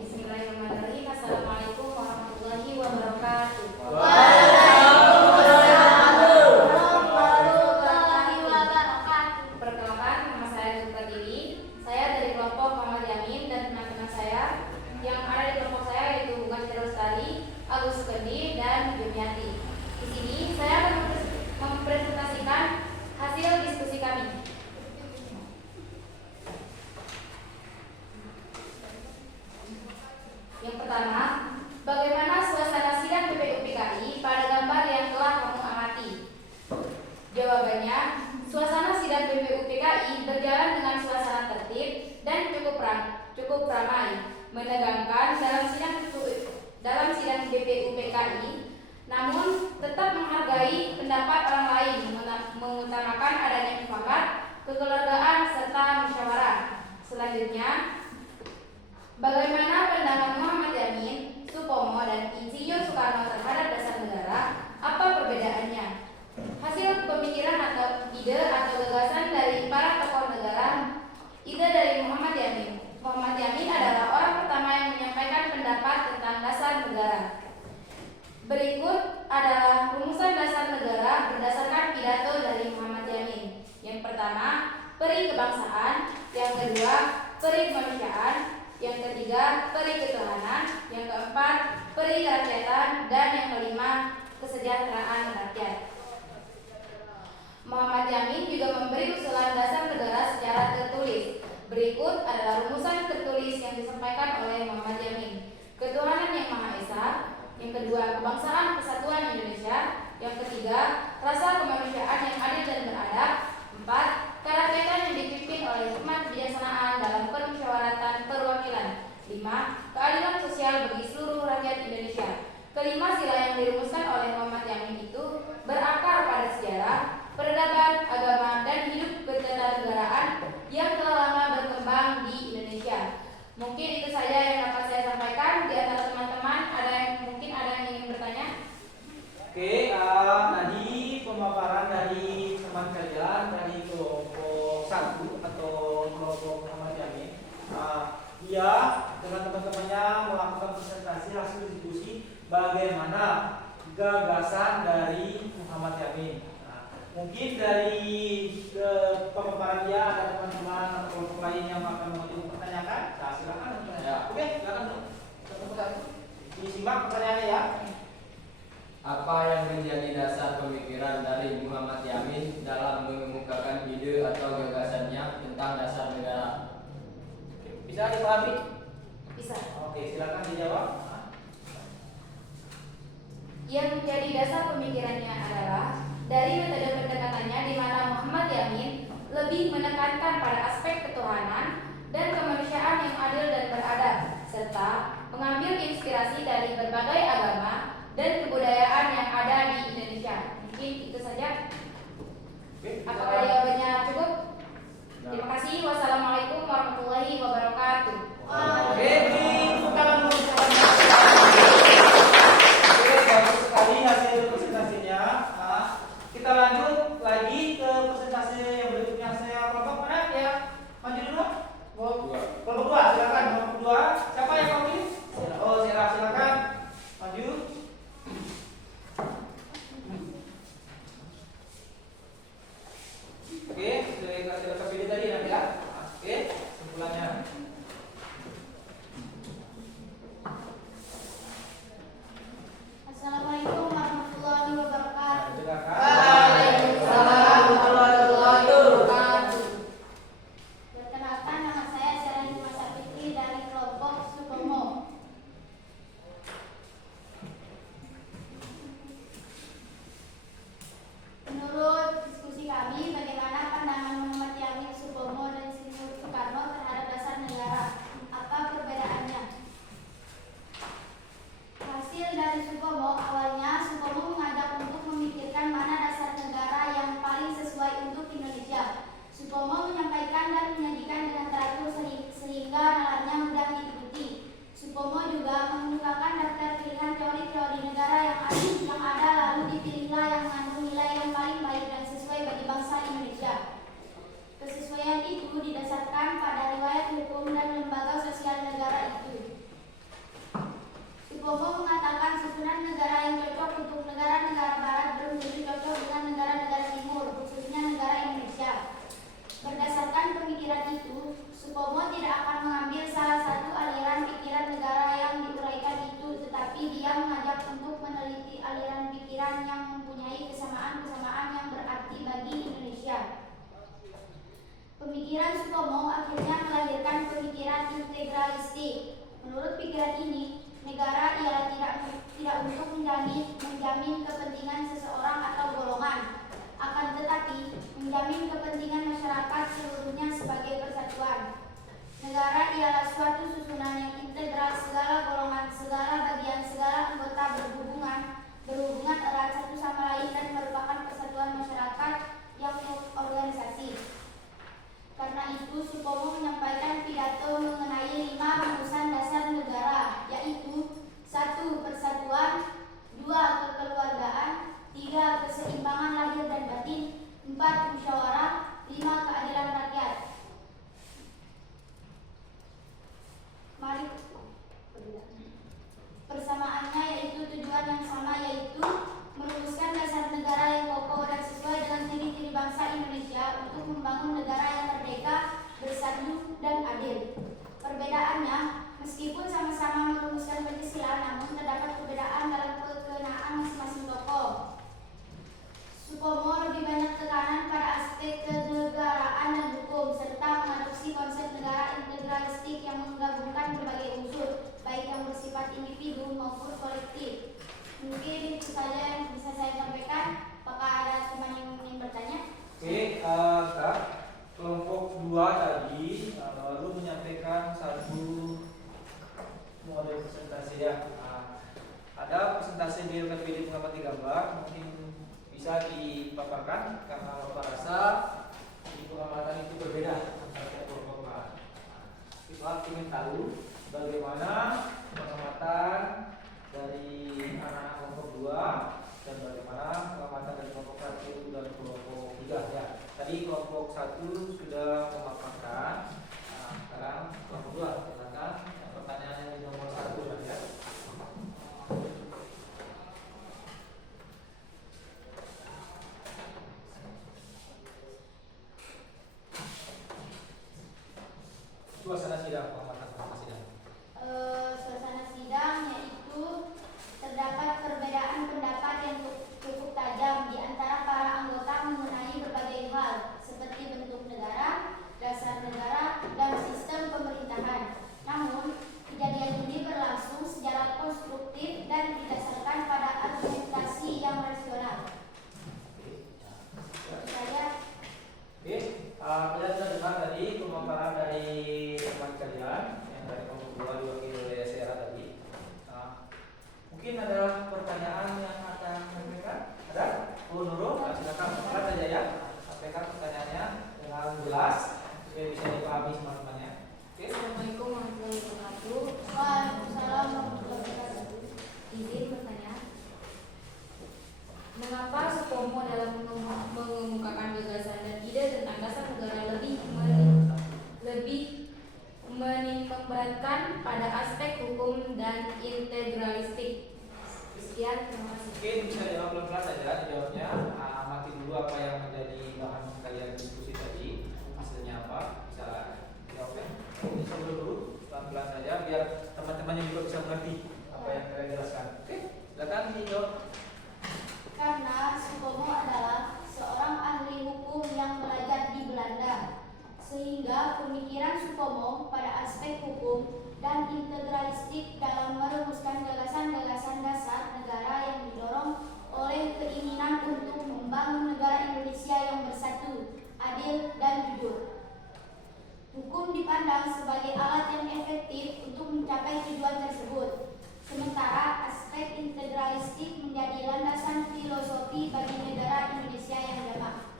Bismillahirrahmanirrahim. Assalamualaikum warahmatullahi wabarakatuh. Waalaikumsalam. Kuswendi, dan Jumiati. Di sini saya akan mempresentasikan hasil diskusi kami. Yang pertama, bagaimana suasana sidang PPUPKI pada gambar yang telah kamu amati? Jawabannya, suasana sidang PPUPKI berjalan dengan suasana tertib dan cukup ramai, menegangkan dalam sidang BPUPKI, namun tetap menghargai pendapat orang lain, mengutamakan adanya mufakat, kekeluargaan, serta musyawarah. Selanjutnya, bagaimana pandangan Muhammad Yamin, Supomo, dan Insinyur Soekarno terhadap dasar negara? Apa perbedaannya? Hasil pemikiran atau ide atau gagasan dari para tokoh negara. Ide dari Muhammad Yamin. Muhammad Yamin adalah orang pertama yang menyampaikan pendapat tentang dasar negara. Berikut adalah rumusan dasar negara berdasarkan pidato dari Muhammad Yamin. Yang pertama, peri kebangsaan. Yang kedua, peri kemanusiaan. Yang ketiga, peri ketuhanan. Yang keempat, peri kerakyatan. Dan yang kelima, kesejahteraan rakyat. Muhammad Yamin juga memberi usulan dasar negara secara tertulis. Berikut adalah rumusan tertulis yang disampaikan oleh Muhammad Yamin. Ketuhanan yang Maha Esa. Yang kedua, kebangsaan kesatuan Indonesia. Yang ketiga, rasa kemanusiaan yang adil dan beradab. 4. Kerakyatan yang dipimpin oleh hikmat kebijaksanaan dalam permusyawaratan perwakilan. 5. Keadilan sosial bagi seluruh rakyat Indonesia. Kelima sila yang dirumuskan oleh Muhammad Yamin itu berakar pada sejarah, peradaban, agama, dan hidup ketatanegaraan yang telah lama berkembang di Indonesia. Mungkin itu saja yang dapat saya sampaikan. Di antara teman-teman mungkin ada yang ingin bertanya? Oke, tadi pemaparan dari teman kalian dari kelompok 1 atau kelompok Muhammad Yamin. Dia dengan teman-temannya melakukan presentasi hasil diskusi bagaimana gagasan dari Muhammad Yamin. Mungkin dari pemaparan dia ada teman-teman atau kelompok lain yang akan mau pertanyakan? Nah, silakan. Ya. Oke, silakan. Disimak pertanyaannya ya. Apa yang menjadi dasar pemikiran dari Muhammad Yamin dalam mengemukakan ide atau gagasannya tentang dasar negara? Bisa dipahami? Bisa. Oke, silakan dijawab. Yang menjadi dasar pemikirannya adalah dari metode pendekatannya di mana Muhammad Yamin lebih menekankan pada aspek ketuhanan dan kemanusiaan yang adil dan beradab, serta mengambil inspirasi dari berbagai agama dan kebudayaan yang ada di Indonesia. Mungkin itu saja. Apakah jawabannya cukup? Terima kasih. Wassalamualaikum warahmatullahi wabarakatuh. Oke, tepuk tangan dulu. Oke, bagus sekali hasil presentasinya. Kita lanjut lagi ke presentasi yang berikutnya. Saya kelompok mana ya? Maju dulu. Kelompok 2, silakan. Kelompok 2. Siapa yang mau pilih? Oh, silakan. Maju. Pancasila, namun terdapat perbedaan dalam pengenaan masing-masing tokoh. Supomo lebih banyak tekanan pada aspek kenegaraan dan hukum, serta mengadopsi konsep negara integralistik yang menggabungkan berbagai unsur, baik yang bersifat individu maupun kolektif. Mungkin itu saja yang bisa saya sampaikan. Apakah ada teman yang ingin bertanya? Oke, Kak, kelompok 2 tadi baru menyampaikan satu model presentasi ya. Ada presentasi di LKPD pengamati gambar, mungkin bisa dipaparkan karena Bapak rasa di pengamatan itu berbeda antara kelompok lain. Kita ingin tahu bagaimana pengamatan dari anak-anak kelompok 2 dan bagaimana pengamatan dari kelompok 1 dan kelompok 3 ya. Tadi kelompok 1 sudah memaparkan. Nah, sekarang kelompok 2 silakan pertanyaannya di nomor 1 tadi ya. Suasana sidang, pengamatan suasana sidang. Suasana sidang yaitu terdapat perbedaan pendapat yang cukup tajam di antara para anggota mengenai berbagai hal seperti bentuk negara, dasar negara, dan sistem pemerintahan. Namun, kejadian ini berlangsung secara konstruktif dan didasarkan pada argumentasi yang rasional. Saya Oke, kalian sudah dengar tadi pemaparan dari teman kalian yang dari kelompok 2 diwakili oleh Sarah tadi. Mungkin ada pertanyaan yang akan disampaikan? Ada? Bu Nurul, silakan angkat saja ya. Sampaikan pertanyaannya dengan jelas supaya bisa dipahami teman-temannya. Oke. Assalamualaikum warahmatullahi wabarakatuh. Waalaikumsalam warahmatullahi wabarakatuh. Izin bertanya, mengapa Supomo dalam mengemukakan gagasan dan ide tentang dasar negara lebih menitikberatkan pada aspek hukum dan integralistik? Sekian, terima kasih. Mungkin bisa jawab pelan-pelan saja dijawabnya. Amati dulu apa yang menjadi bahan kalian diskusi tadi, hasilnya apa, bisa jawabnya. Bisa dulu pelan-pelan saja biar teman-temannya juga bisa mengerti apa yang kalian jelaskan. Oke, silakan dijawab. Karena Supomo adalah seorang ahli hukum yang belajar di Belanda, sehingga pemikiran Supomo pada aspek hukum dan integralistik dalam merumuskan gagasan-gagasan dasar negara yang didorong oleh keinginan untuk membangun negara Indonesia yang bersatu, adil, dan jujur. Hukum dipandang sebagai alat yang efektif untuk mencapai tujuan tersebut. Sementara aspek integralistik menjadi landasan filosofi bagi negara Indonesia yang jamak.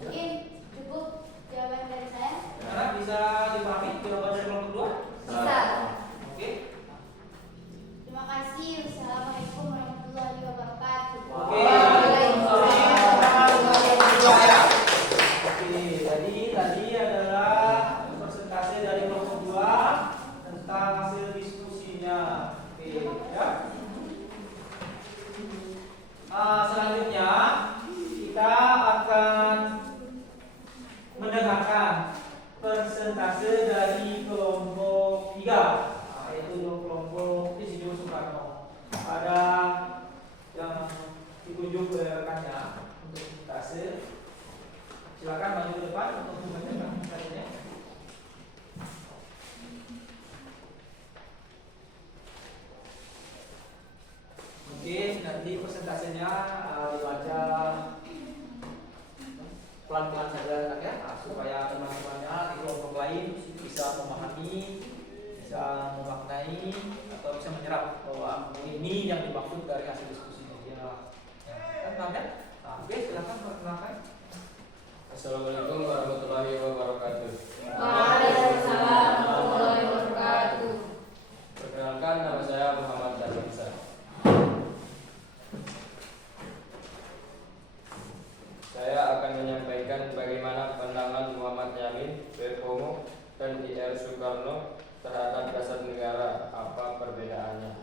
Mungkin cukup jawaban dari saya. Karena bisa dipahami jawaban dari kelompok 2? Bisa. Oke. Terima kasih. Wassalamualaikum warahmatullahi wabarakatuh. Oke. Oke, jadi tadi adalah persentase dari kelompok 2 tentang hasil diskusinya. Oke, ya. Selanjutnya kita akan mendengarkan persentase dari kelompok 3, yaitu kelompok Insinyur Soekarno. Ada yang ditunjuk oleh rekannya untuk persentase. Silakan maju ke depan untuk membacakan persentase. Oke, nanti persentasenya dibaca pelan-pelan saja ya, supaya teman-temannya di kelompok lain bisa memahami, bisa memaknai atau bisa menyerap bahwa ini yang dimaksud dari hasil diskusi dia. Kan paham ya? Oke, silakan perkenalkan. Assalamualaikum warahmatullahi wabarakatuh. Waalaikumsalam warahmatullahi wabarakatuh. Perkenalkan, nama saya Muhammad Darwisa. Saya akan menyampaikan bagaimana pandangan Muhammad Yamin, Supomo, dan IR Soekarno terhadap dasar negara, apa perbedaannya.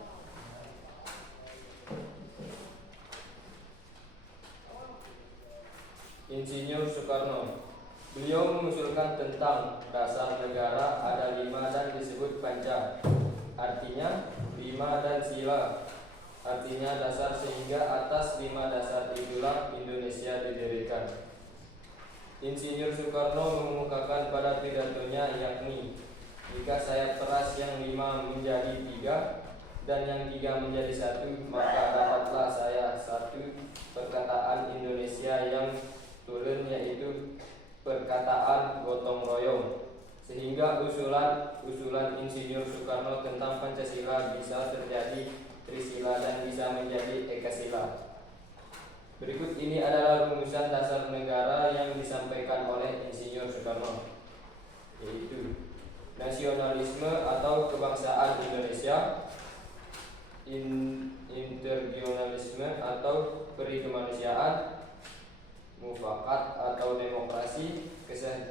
Insinyur Soekarno, beliau mengusulkan tentang dasar negara ada 5 dan disebut panca. Artinya, 5 dan sila. Artinya dasar, sehingga atas 5 dasar itulah Indonesia didirikan. Insinyur Soekarno mengemukakan pada pidatonya, yakni jika sayap teras yang 5 menjadi 3 dan yang 3 menjadi 1, maka dapatlah saya satu perkataan Indonesia yang tulen, yaitu perkataan gotong royong. Sehingga usulan Insinyur Soekarno tentang Pancasila bisa terjadi Trisila dan bisa menjadi Ekasila. Berikut ini adalah rumusan dasar negara yang disampaikan oleh Insinyur Soekarno, yaitu nasionalisme atau kebangsaan Indonesia, interregionalisme atau peri kemanusiaan, mufakat atau demokrasi,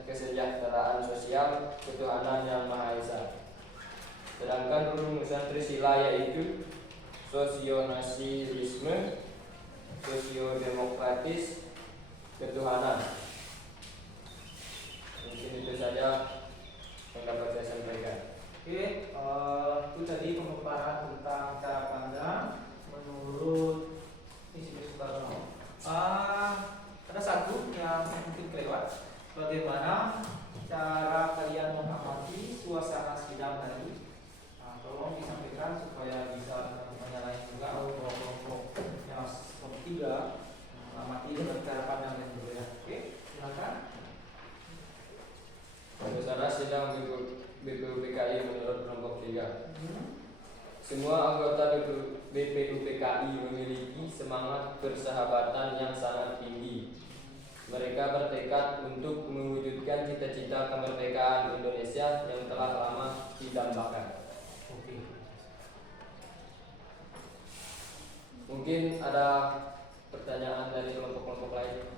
kesejahteraan sosial, ketuhanan yang Maha Esa. Sedangkan rumusan Trisila yaitu sosionasilisme, sosiodemokratis, ketuhanan. Mungkin itu saja yang dapat saya sampaikan. Oke, itu tadi pemaparan tentang cara pandang menurut Insinyur Soekarno. Ada satu yang mungkin kelewat, bagaimana cara kalian mengamati suasana sidang tadi. Tolong disampaikan supaya bisa teman-teman lain juga atau kelompok yang ketiga mengamati dengan cara pandang yang berbeda. Oke, silakan. Suasana sidang BPUPKI menurut kelompok 3. Semua anggota BPUPKI memiliki semangat persahabatan yang sangat tinggi. Mereka bertekad untuk mewujudkan cita-cita kemerdekaan Indonesia yang telah lama didambakan. Mungkin ada pertanyaan dari kelompok-kelompok lain.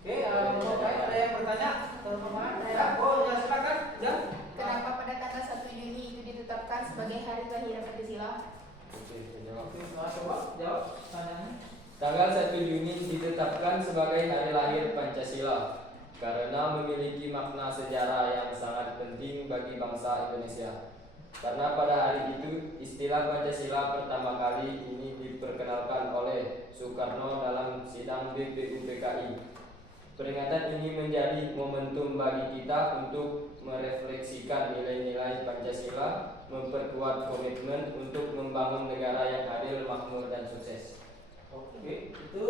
Oke, kelompok lain ada yang bertanya? Teman-teman, ya, ya silakan. Ya. Kenapa pada tanggal 1 Juni itu ditetapkan sebagai hari kelahiran Pancasila? Oke, saya jawab. Oke, coba jawab pertanyaannya. Tanggal 1 Juni ditetapkan sebagai hari lahir Pancasila karena memiliki makna sejarah yang sangat penting bagi bangsa Indonesia. Karena pada hari itu istilah Pancasila pertama kali ini diperkenalkan oleh Soekarno dalam sidang BPUPKI. Peringatan ini menjadi momentum bagi kita untuk merefleksikan nilai-nilai Pancasila, memperkuat komitmen untuk membangun negara yang adil, makmur, dan sukses. Oke, itu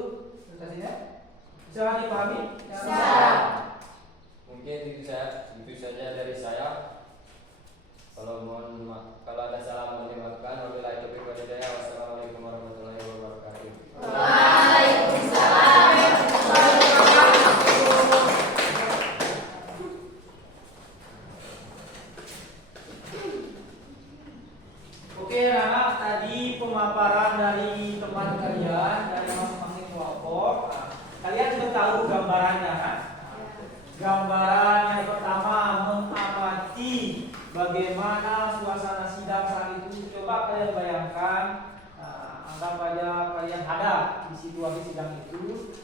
presentasinya. Bisa dipahami? Bisa. Mungkin itu saja dari saya. Kalau ada salah mohon dimaafkan. Wabillahi taufiq wal hidayah. Wassalamualaikum warahmatullahi wabarakatuh. Waalaikumsalam. Oke, anak, tadi pemaparan dari teman kalian dari masing-masing kelompok. Nah, kalian sudah tahu gambarannya kan? Gambaran yang pertama mengamati bagaimana suasana sidang saat itu. Coba kalian bayangkan, anggap aja kalian ada di situasi sidang itu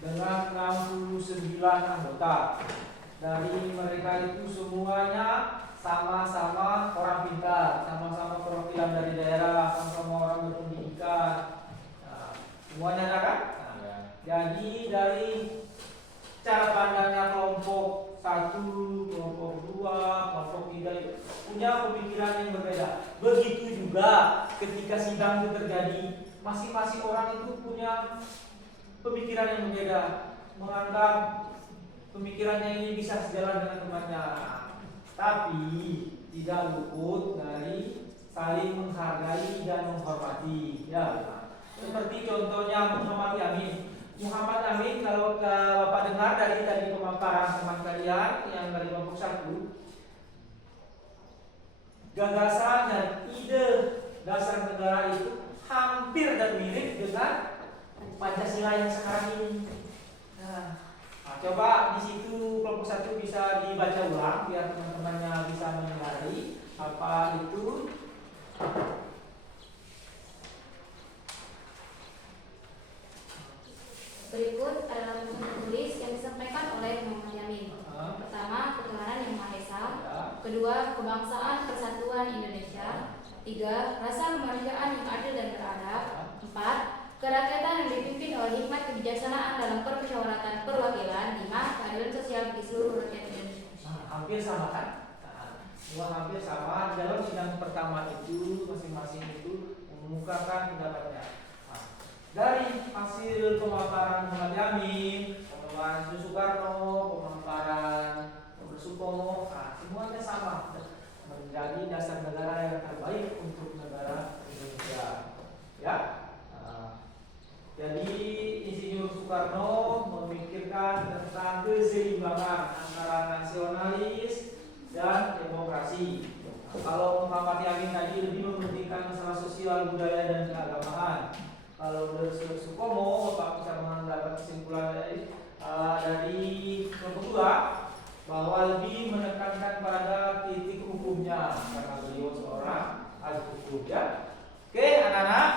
dengan 69 anggota. Dari mereka itu semuanya sama-sama orang pintar, sama-sama perwakilan dari daerah, sama-sama orang berpendidikan. Semuanya ada kan? Jadi dari cara pandangnya kelompok 1, kelompok 2, kelompok 3 itu punya pemikiran yang berbeda. Begitu juga ketika sidang itu terjadi, masing-masing orang itu punya pemikiran yang berbeda, menganggap pemikirannya ini bisa sejalan dengan temannya. Tapi tidak luput dari saling menghargai dan menghormati. Ya, seperti contohnya Muhammad Yamin. Muhammad Amin, kalau Bapak dengar dari tadi pemaparan teman kalian yang dari kelompok 1, gagasan dan ide dasar negara itu hampir dan mirip dengan Pancasila yang sekarang ini. Nah, coba di situ kelompok 1 bisa dibaca ulang biar teman-temannya bisa menyadari apa itu. Berikut adalah rumusan tertulis yang disampaikan oleh Muhammad Yamin. Pertama, ketuhanan yang Maha Esa. Kedua, kebangsaan persatuan Indonesia. 3. Rasa kemanusiaan yang adil dan beradab. 4. Kerakyatan yang dipimpin oleh hikmat kebijaksanaan dalam permusyawaratan perwakilan. 5. Keadilan sosial bagi seluruh rakyat Indonesia. Hampir sama kan? Semua hampir sama. Di dalam sidang pertama itu masing-masing itu mengemukakan pendapatnya. Dari hasil pemaparan Muhammad Yamin, pemaparan Soekarno, pemaparan Supomo, semuanya sama, menjadi dasar negara yang terbaik untuk negara Indonesia. Ya, jadi Insinyur Soekarno memikirkan tentang keseimbangan antara nasionalis dan demokrasi. Kalau Muhammad Yamin tadi lebih mementingkan masalah sosial, budaya dan keagamaan. Kalau dari Supomo, Bapak bisa mendapat kesimpulan dari kelompok 2 bahwa lebih menekankan pada titik hukumnya karena beliau seorang ahli hukum. Ya. Oke, anak-anak,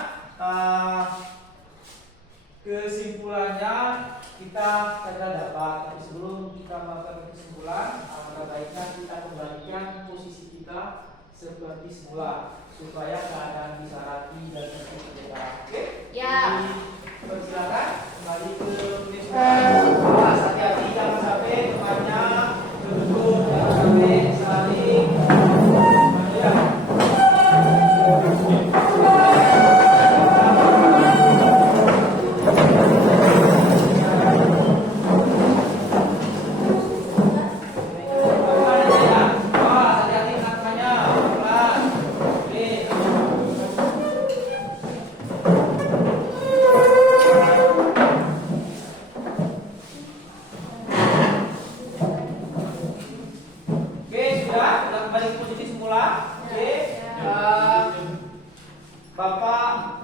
kesimpulannya kita sudah dapat. Tapi sebelum kita melakukan kesimpulan, alangkah baiknya kita kembalikan posisi kita seperti semula supaya keadaan bisa rapi dan tertib. Oke? Ya. Persilakan kembali ke kesimpulan. Awas, hati-hati jangan sampai temannya betul, jangan sampai saling ya. Bapak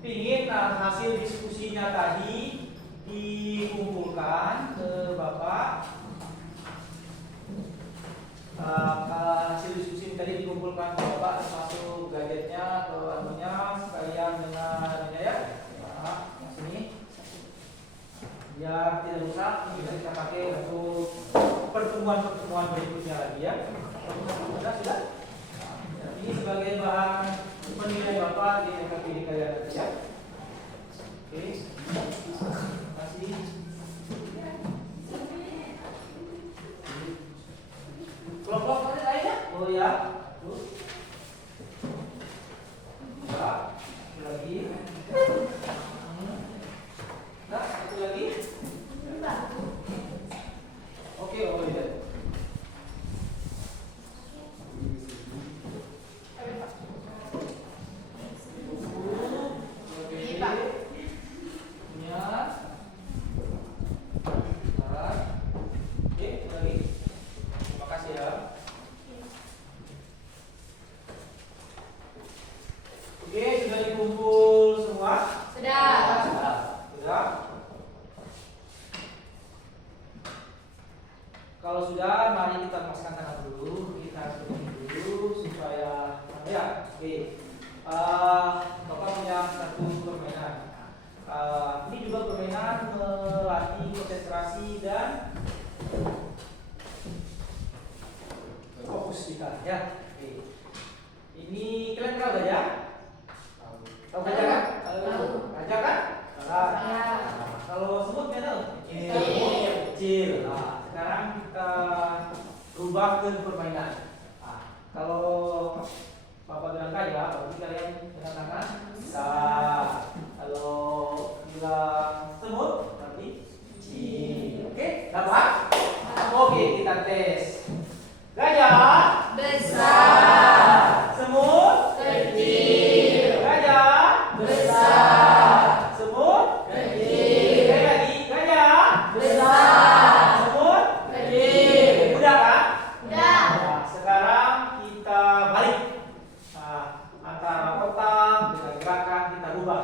ingin hasil diskusinya tadi dikumpulkan ke Bapak. Hasil diskusi tadi dikumpulkan ke Bapak termasuk gadgetnya atau anunya sekalian dengan ya. Nah, sini biar tidak rusak, ini bisa kita pakai untuk pertemuan-pertemuan berikutnya lagi ya. Sudah? Ini sebagai bahan penilai Bapak di KPD kalian nanti ya. Oke. Masih. Kelompok mana lainnya? Oh ya. Tuh. Ya. Satu lagi. Nah, satu lagi. Oke, oh iya. Kalau sudah, mari kita lepaskan tangan dulu, kita stretching dulu supaya ya. Oke. Bapak punya satu permainan. Ini juga permainan melatih konsentrasi dan fokus kita ya. Oke. Ini kalian tahu gak ya? Tahu gajah kan? Gajah kan? Kalau semut kan tahu? Kecil. Nah, sekarang kita rubah ke permainan. Nah, kalau Bapak bilang gajah, berarti kalian dengan tangan bisa. Kalau bilang semut, berarti kecil. Oke? Dapat? Oke, kita tes. Gajah besar, semut kecil. Gajah besar, semut kecil. Sekali lagi, gajah besar, semut kecil. Udah kan? Udah. Nah, sekarang kita balik. Nah, antara otak dengan gerakan kita rubah.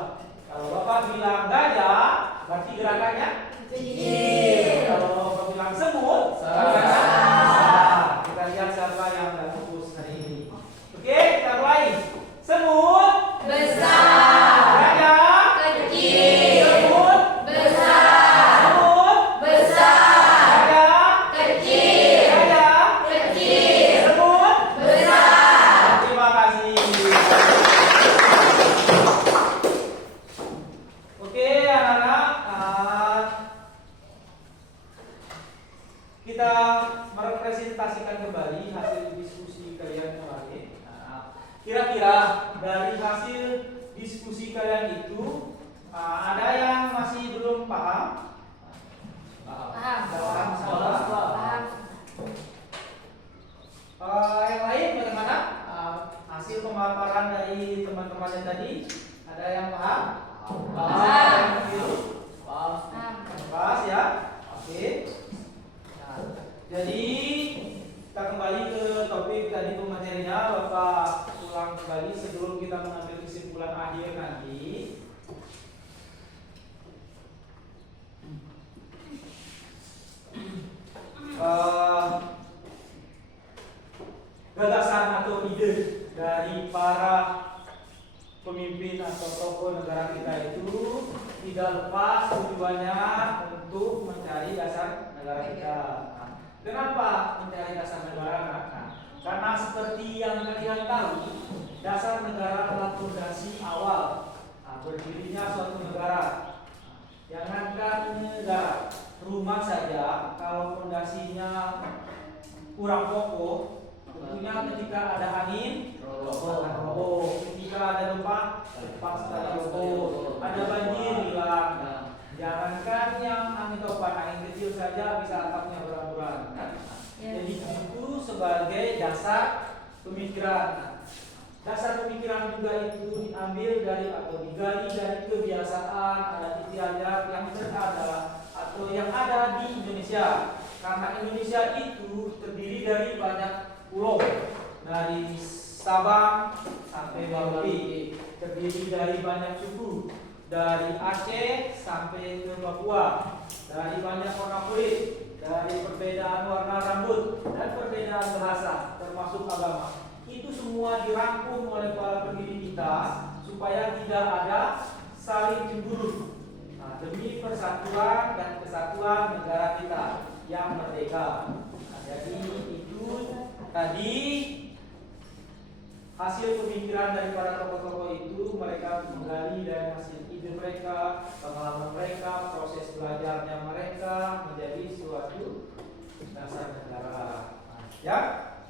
Kalau Bapak bilang gajah, berarti gerakannya kecil. Kalau Bapak bilang semut, gerakannya besar. Kita lihat siapa yang nggak fokus hari ini. Oke, kita mulai. Semut Besar. gajah Kecil. semut Besar. semut Besar. gajah Kecil. gajah Kecil. semut Besar. kalian itu ada yang masih belum paham? Paham. Paham. Yang lain bagaimana? Hasil pemaparan dari teman-teman yang tadi, ada yang paham? Paham. Paham. Pas ya. Oke. Nah, jadi kita kembali ke topik tadi materinya. Bapak ulang kembali sebelum kita mengambil kesimpulan akhir nanti. Gagasan atau ide dari para pemimpin atau tokoh negara kita itu tidak lepas tujuannya untuk mencari dasar negara kita. Nah, kenapa mencari dasar negara? Nah, karena seperti yang kalian tahu, dasar negara adalah fondasi awal berdirinya suatu negara. Jangankan negara, rumah saja kalau fondasinya kurang kokoh, tentunya ketika ada angin roboh, ketika ada gempa pasti roboh, ada banjir hilang. Jangankan yang angin topan, angin kecil saja bisa atapnya berhamburan. Jadi itu sebagai dasar pemikiran. Dasar pemikiran juga itu diambil dari atau digali dari kebiasaan adat istiadat yang berada atau yang ada di Indonesia. Karena Indonesia itu terdiri dari banyak pulau, dari Sabang sampai Merauke, terdiri dari banyak suku, dari Aceh sampai ke Papua, dari banyak warna kulit, dari perbedaan warna rambut dan perbedaan bahasa termasuk agama. Itu semua dirangkum oleh para pendiri kita supaya tidak ada saling cemburu. Nah, demi persatuan dan kesatuan negara kita yang merdeka. Nah, jadi itu tadi hasil pemikiran dari para tokoh-tokoh itu. Mereka menggali dari hasil ide mereka, pengalaman mereka, proses belajarnya mereka menjadi suatu dasar negara. Ya?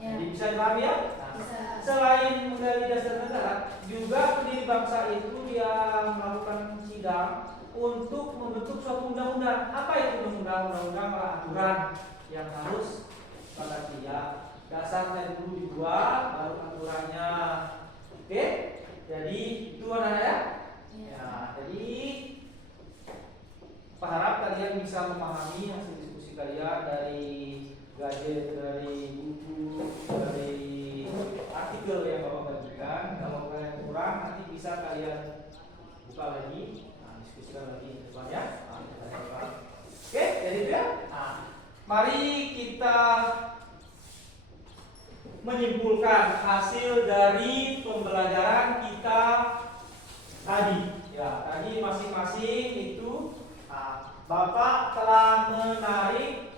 Jadi bisa dipahami ya? Nah, selain menggali dasar negara, juga pendiri bangsa itu dia melakukan sidang untuk membentuk suatu undang-undang. Apa itu undang-undang? Undang-undang adalah aturan yang harus pada dia. Dasarnya dulu dibuat, baru aturannya. Oke? Jadi itu anak ya? Ya, jadi harap kalian bisa memahami hasil diskusi kalian dari gadget, dari buku, dari artikel yang Bapak bagikan. Kalau kalian kurang, nanti bisa kalian buka lagi, diskusikan lagi ke depan ya. Oke, jadi itu ya. Nah, mari kita menyimpulkan hasil dari pembelajaran kita tadi. Ya, tadi masing-masing itu Bapak telah menarik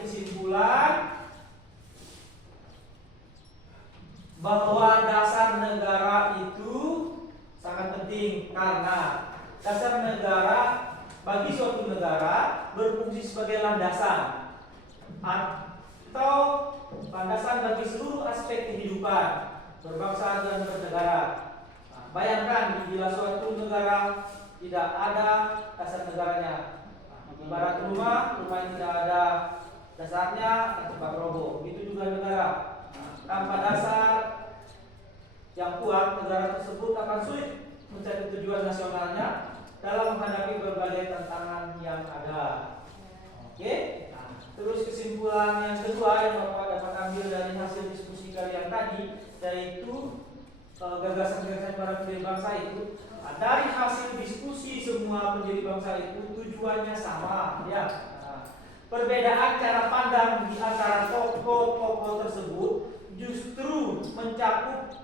kesimpulan bahwa dasar negara itu sangat penting karena dasar negara bagi suatu negara berfungsi sebagai landasan atau landasan bagi seluruh aspek kehidupan berbangsa dan bernegara. Nah, bayangkan bila suatu negara tidak ada dasar negaranya, ibarat rumah yang tidak ada dasarnya cepat roboh. Begitu juga negara. Tanpa dasar yang kuat, negara tersebut akan sulit mencapai tujuan nasionalnya dalam menghadapi berbagai tantangan yang ada. Oke? Nah, terus kesimpulan yang kedua yang Bapak dapat ambil dari hasil diskusi kalian tadi, yaitu gagasan-gagasan para pendiri bangsa itu. Dari hasil diskusi semua pendiri bangsa itu tujuannya sama, ya. Perbedaan cara pandang di antara tokoh-tokoh tersebut justru mencakup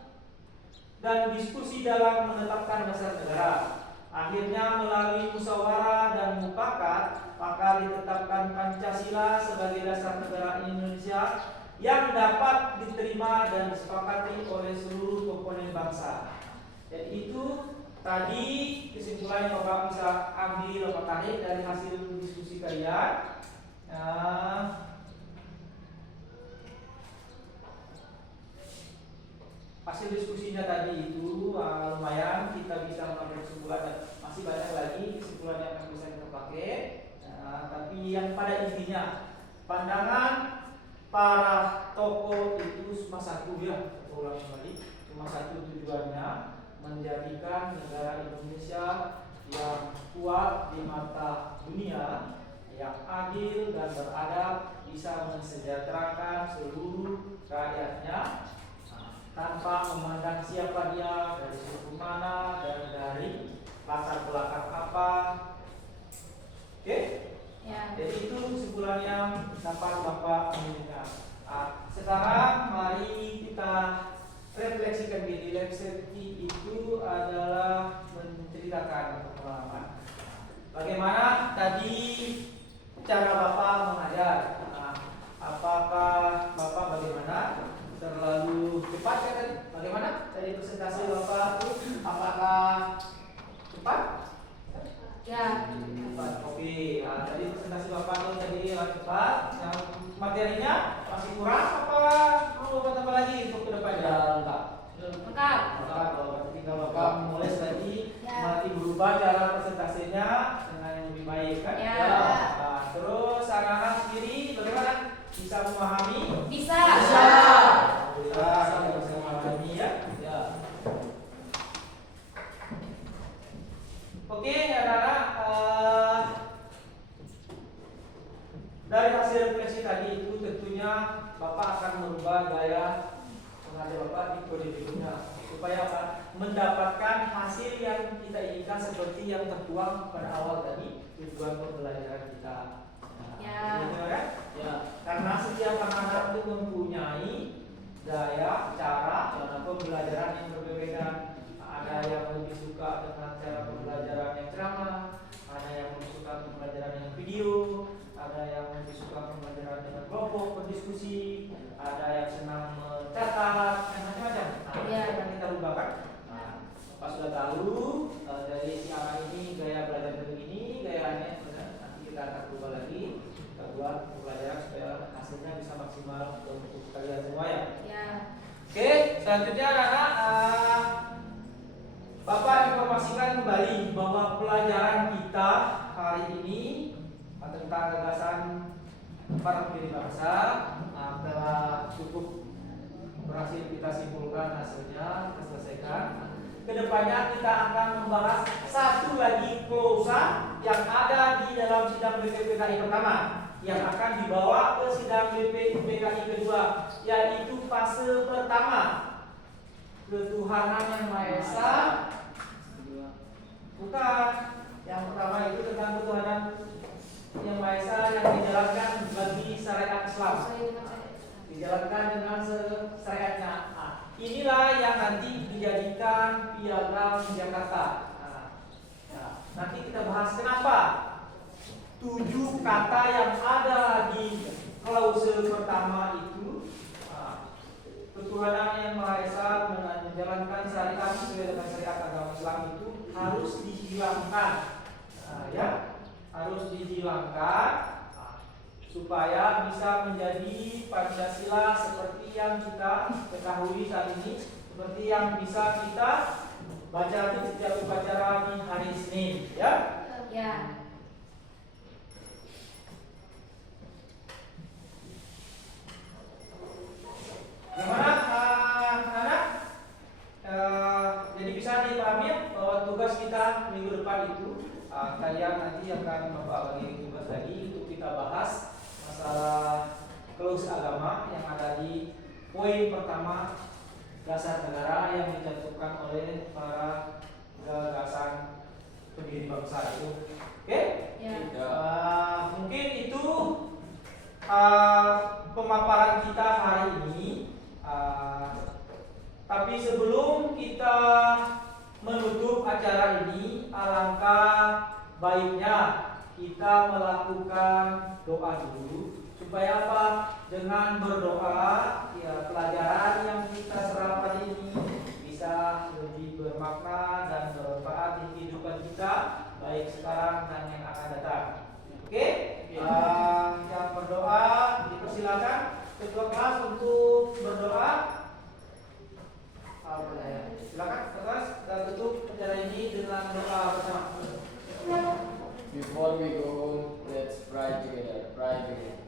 dan diskusi dalam menetapkan dasar negara. Akhirnya melalui musyawarah dan mufakat, maka ditetapkan Pancasila sebagai dasar negara Indonesia yang dapat diterima dan disepakati oleh seluruh komponen bangsa. Jadi itu tadi kesimpulan yang Bapak bisa ambil, Bapak tarik dari hasil diskusi kalian. Hasil diskusinya tadi itu pandangan para tokoh itu cuma satu ya, saya ulang kembali, cuma satu tujuannya, menjadikan negara Indonesia yang kuat di mata dunia, yang adil dan beradab, bisa mensejahterakan seluruh rakyatnya tanpa memandang siapa dia, dari suku mana, dan dari latar belakang apa. Oke? Ya. Jadi itu kesimpulannya dapat Bapak mendengar. Sekarang mari kita refleksikan diri. Refleksi itu adalah menceritakan pengalaman. Bagaimana tadi cara Bapak mengajar? Apakah Bapak bagaimana? Terlalu cepat ya tadi? Bagaimana tadi presentasi Bapak? Apakah cepat? Ya. Cepat. Oke. Tadi presentasi Bapak itu tadi cepat. Yang materinya masih kurang apa perlu tambah lagi untuk kedepannya? Lengkap. Lengkap. Lengkap. Tinggal Bapak menulis lagi, Ya. nanti berubah cara presentasinya dengan yang lebih baik kan? Ya. Terus anak-anak sendiri bagaimana? Bisa memahami? Bisa. Bisa. Bisa memahami ya. Ya. Oke, anak-anak, dari hasil refleksi tadi itu tentunya Bapak akan merubah gaya mengajar Bapak di kode berikutnya supaya apa? Mendapatkan hasil yang kita inginkan seperti yang tertuang pada awal tadi, tujuan pembelajaran kita. Ya. Begitu kan? Ya. Karena setiap anak-anak itu mempunyai gaya, cara pembelajaran yang berbeda. Ada yang lebih suka dengan cara pembelajaran yang ceramah, ada yang lebih suka pembelajaran yang video, ada yang lebih suka pembelajaran dengan kelompok berdiskusi, ada yang senang mencatat, dan macam-macam. Ya. Itu akan kita rubah kan? Pas sudah tahu dari si anak ini gaya belajar begini, gayanya nanti kita akan rubah lagi, kita buat pembelajaran supaya hasilnya bisa maksimal untuk kalian semua ya. Ya. Oke, selanjutnya anak-anak, Bapak informasikan kembali bahwa pelajaran kita hari ini tentang gagasan para pendiri bangsa telah cukup berhasil kita simpulkan hasilnya, kita selesaikan. Kedepannya kita akan membahas satu lagi klausa yang ada di dalam sidang BPPKI pertama yang akan dibawa ke sidang BPPKI kedua, yaitu fase pertama, ketuhanan yang Maha Esa. Bukan, yang pertama itu tentang ketuhanan yang Maha Esa yang dijalankan bagi syariat Islam, dijalankan dengan syariatnya. Inilah yang nanti dijadikan piagam Jakarta. Nanti kita bahas kenapa 7 kata yang ada di klausul pertama itu, ketuhanan yang Maha Esa menjalankan syariat sesuai dengan syariat agama Islam itu harus dihilangkan, ya, harus dihilangkan supaya bisa menjadi Pancasila seperti yang kita ketahui saat ini, seperti yang bisa kita baca di setiap upacara di hari Senin, ya. Ya. Gimana anak-anak? Jadi bisa dipahami ya, bahwa tugas kita minggu depan itu kalian nanti akan Bapak bagi tugas lagi untuk kita bahas masalah klaus agama yang ada di poin pertama dasar negara yang dicantumkan oleh para gagasan pendiri bangsa itu. Oke? Ya. Mungkin itu pemaparan kita hari ini. Tapi sebelum kita menutup acara ini, alangkah baiknya kita melakukan doa dulu supaya apa? Dengan berdoa, ya, pelajaran yang kita serap hari ini bisa lebih bermakna dan bermanfaat di kehidupan kita, baik sekarang dan yang akan datang. Oke? Yang berdoa dipersilakan ketua kelas untuk berdoa. Silakan kelas dan tutup acara ini dengan doa bersama. Before we go home, let's pray together. Pray together.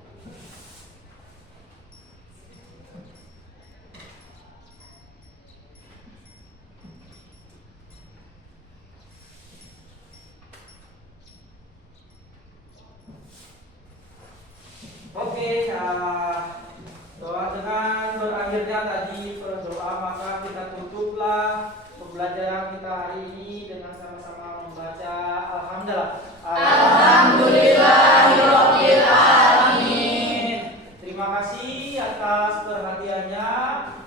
dengan berakhirnya tadi berdoa, maka kita tutuplah pembelajaran kita hari ini dengan sama-sama membaca Alhamdulillah. Alhamdulillahirabbil alamin. Terima kasih atas perhatiannya.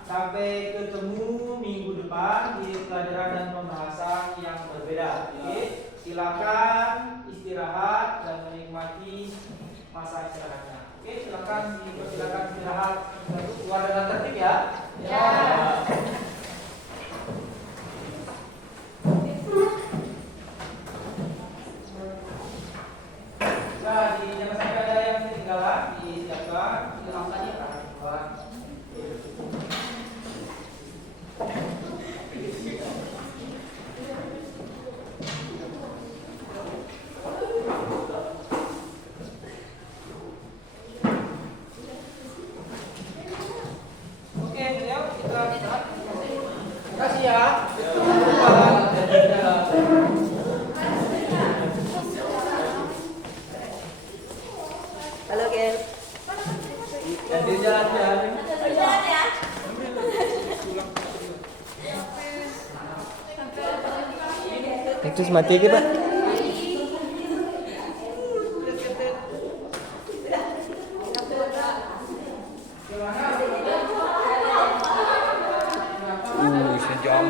Sampai ketemu minggu depan di pelajaran dan pembahasan yang berbeda. Oke, silakan istirahat dan menikmati masa istirahatnya. Oke, silakan istirahat. Keluar dengan tertib ya. Ya. Nah, jangan sampai ada yang ketinggalan, disiapkan. Silakan ya, keluar. Oke, yuk kita istirahat. Terima kasih ya. Halo guys. Jadi jalan-jalan. Terus mati ke Pak? Sejam.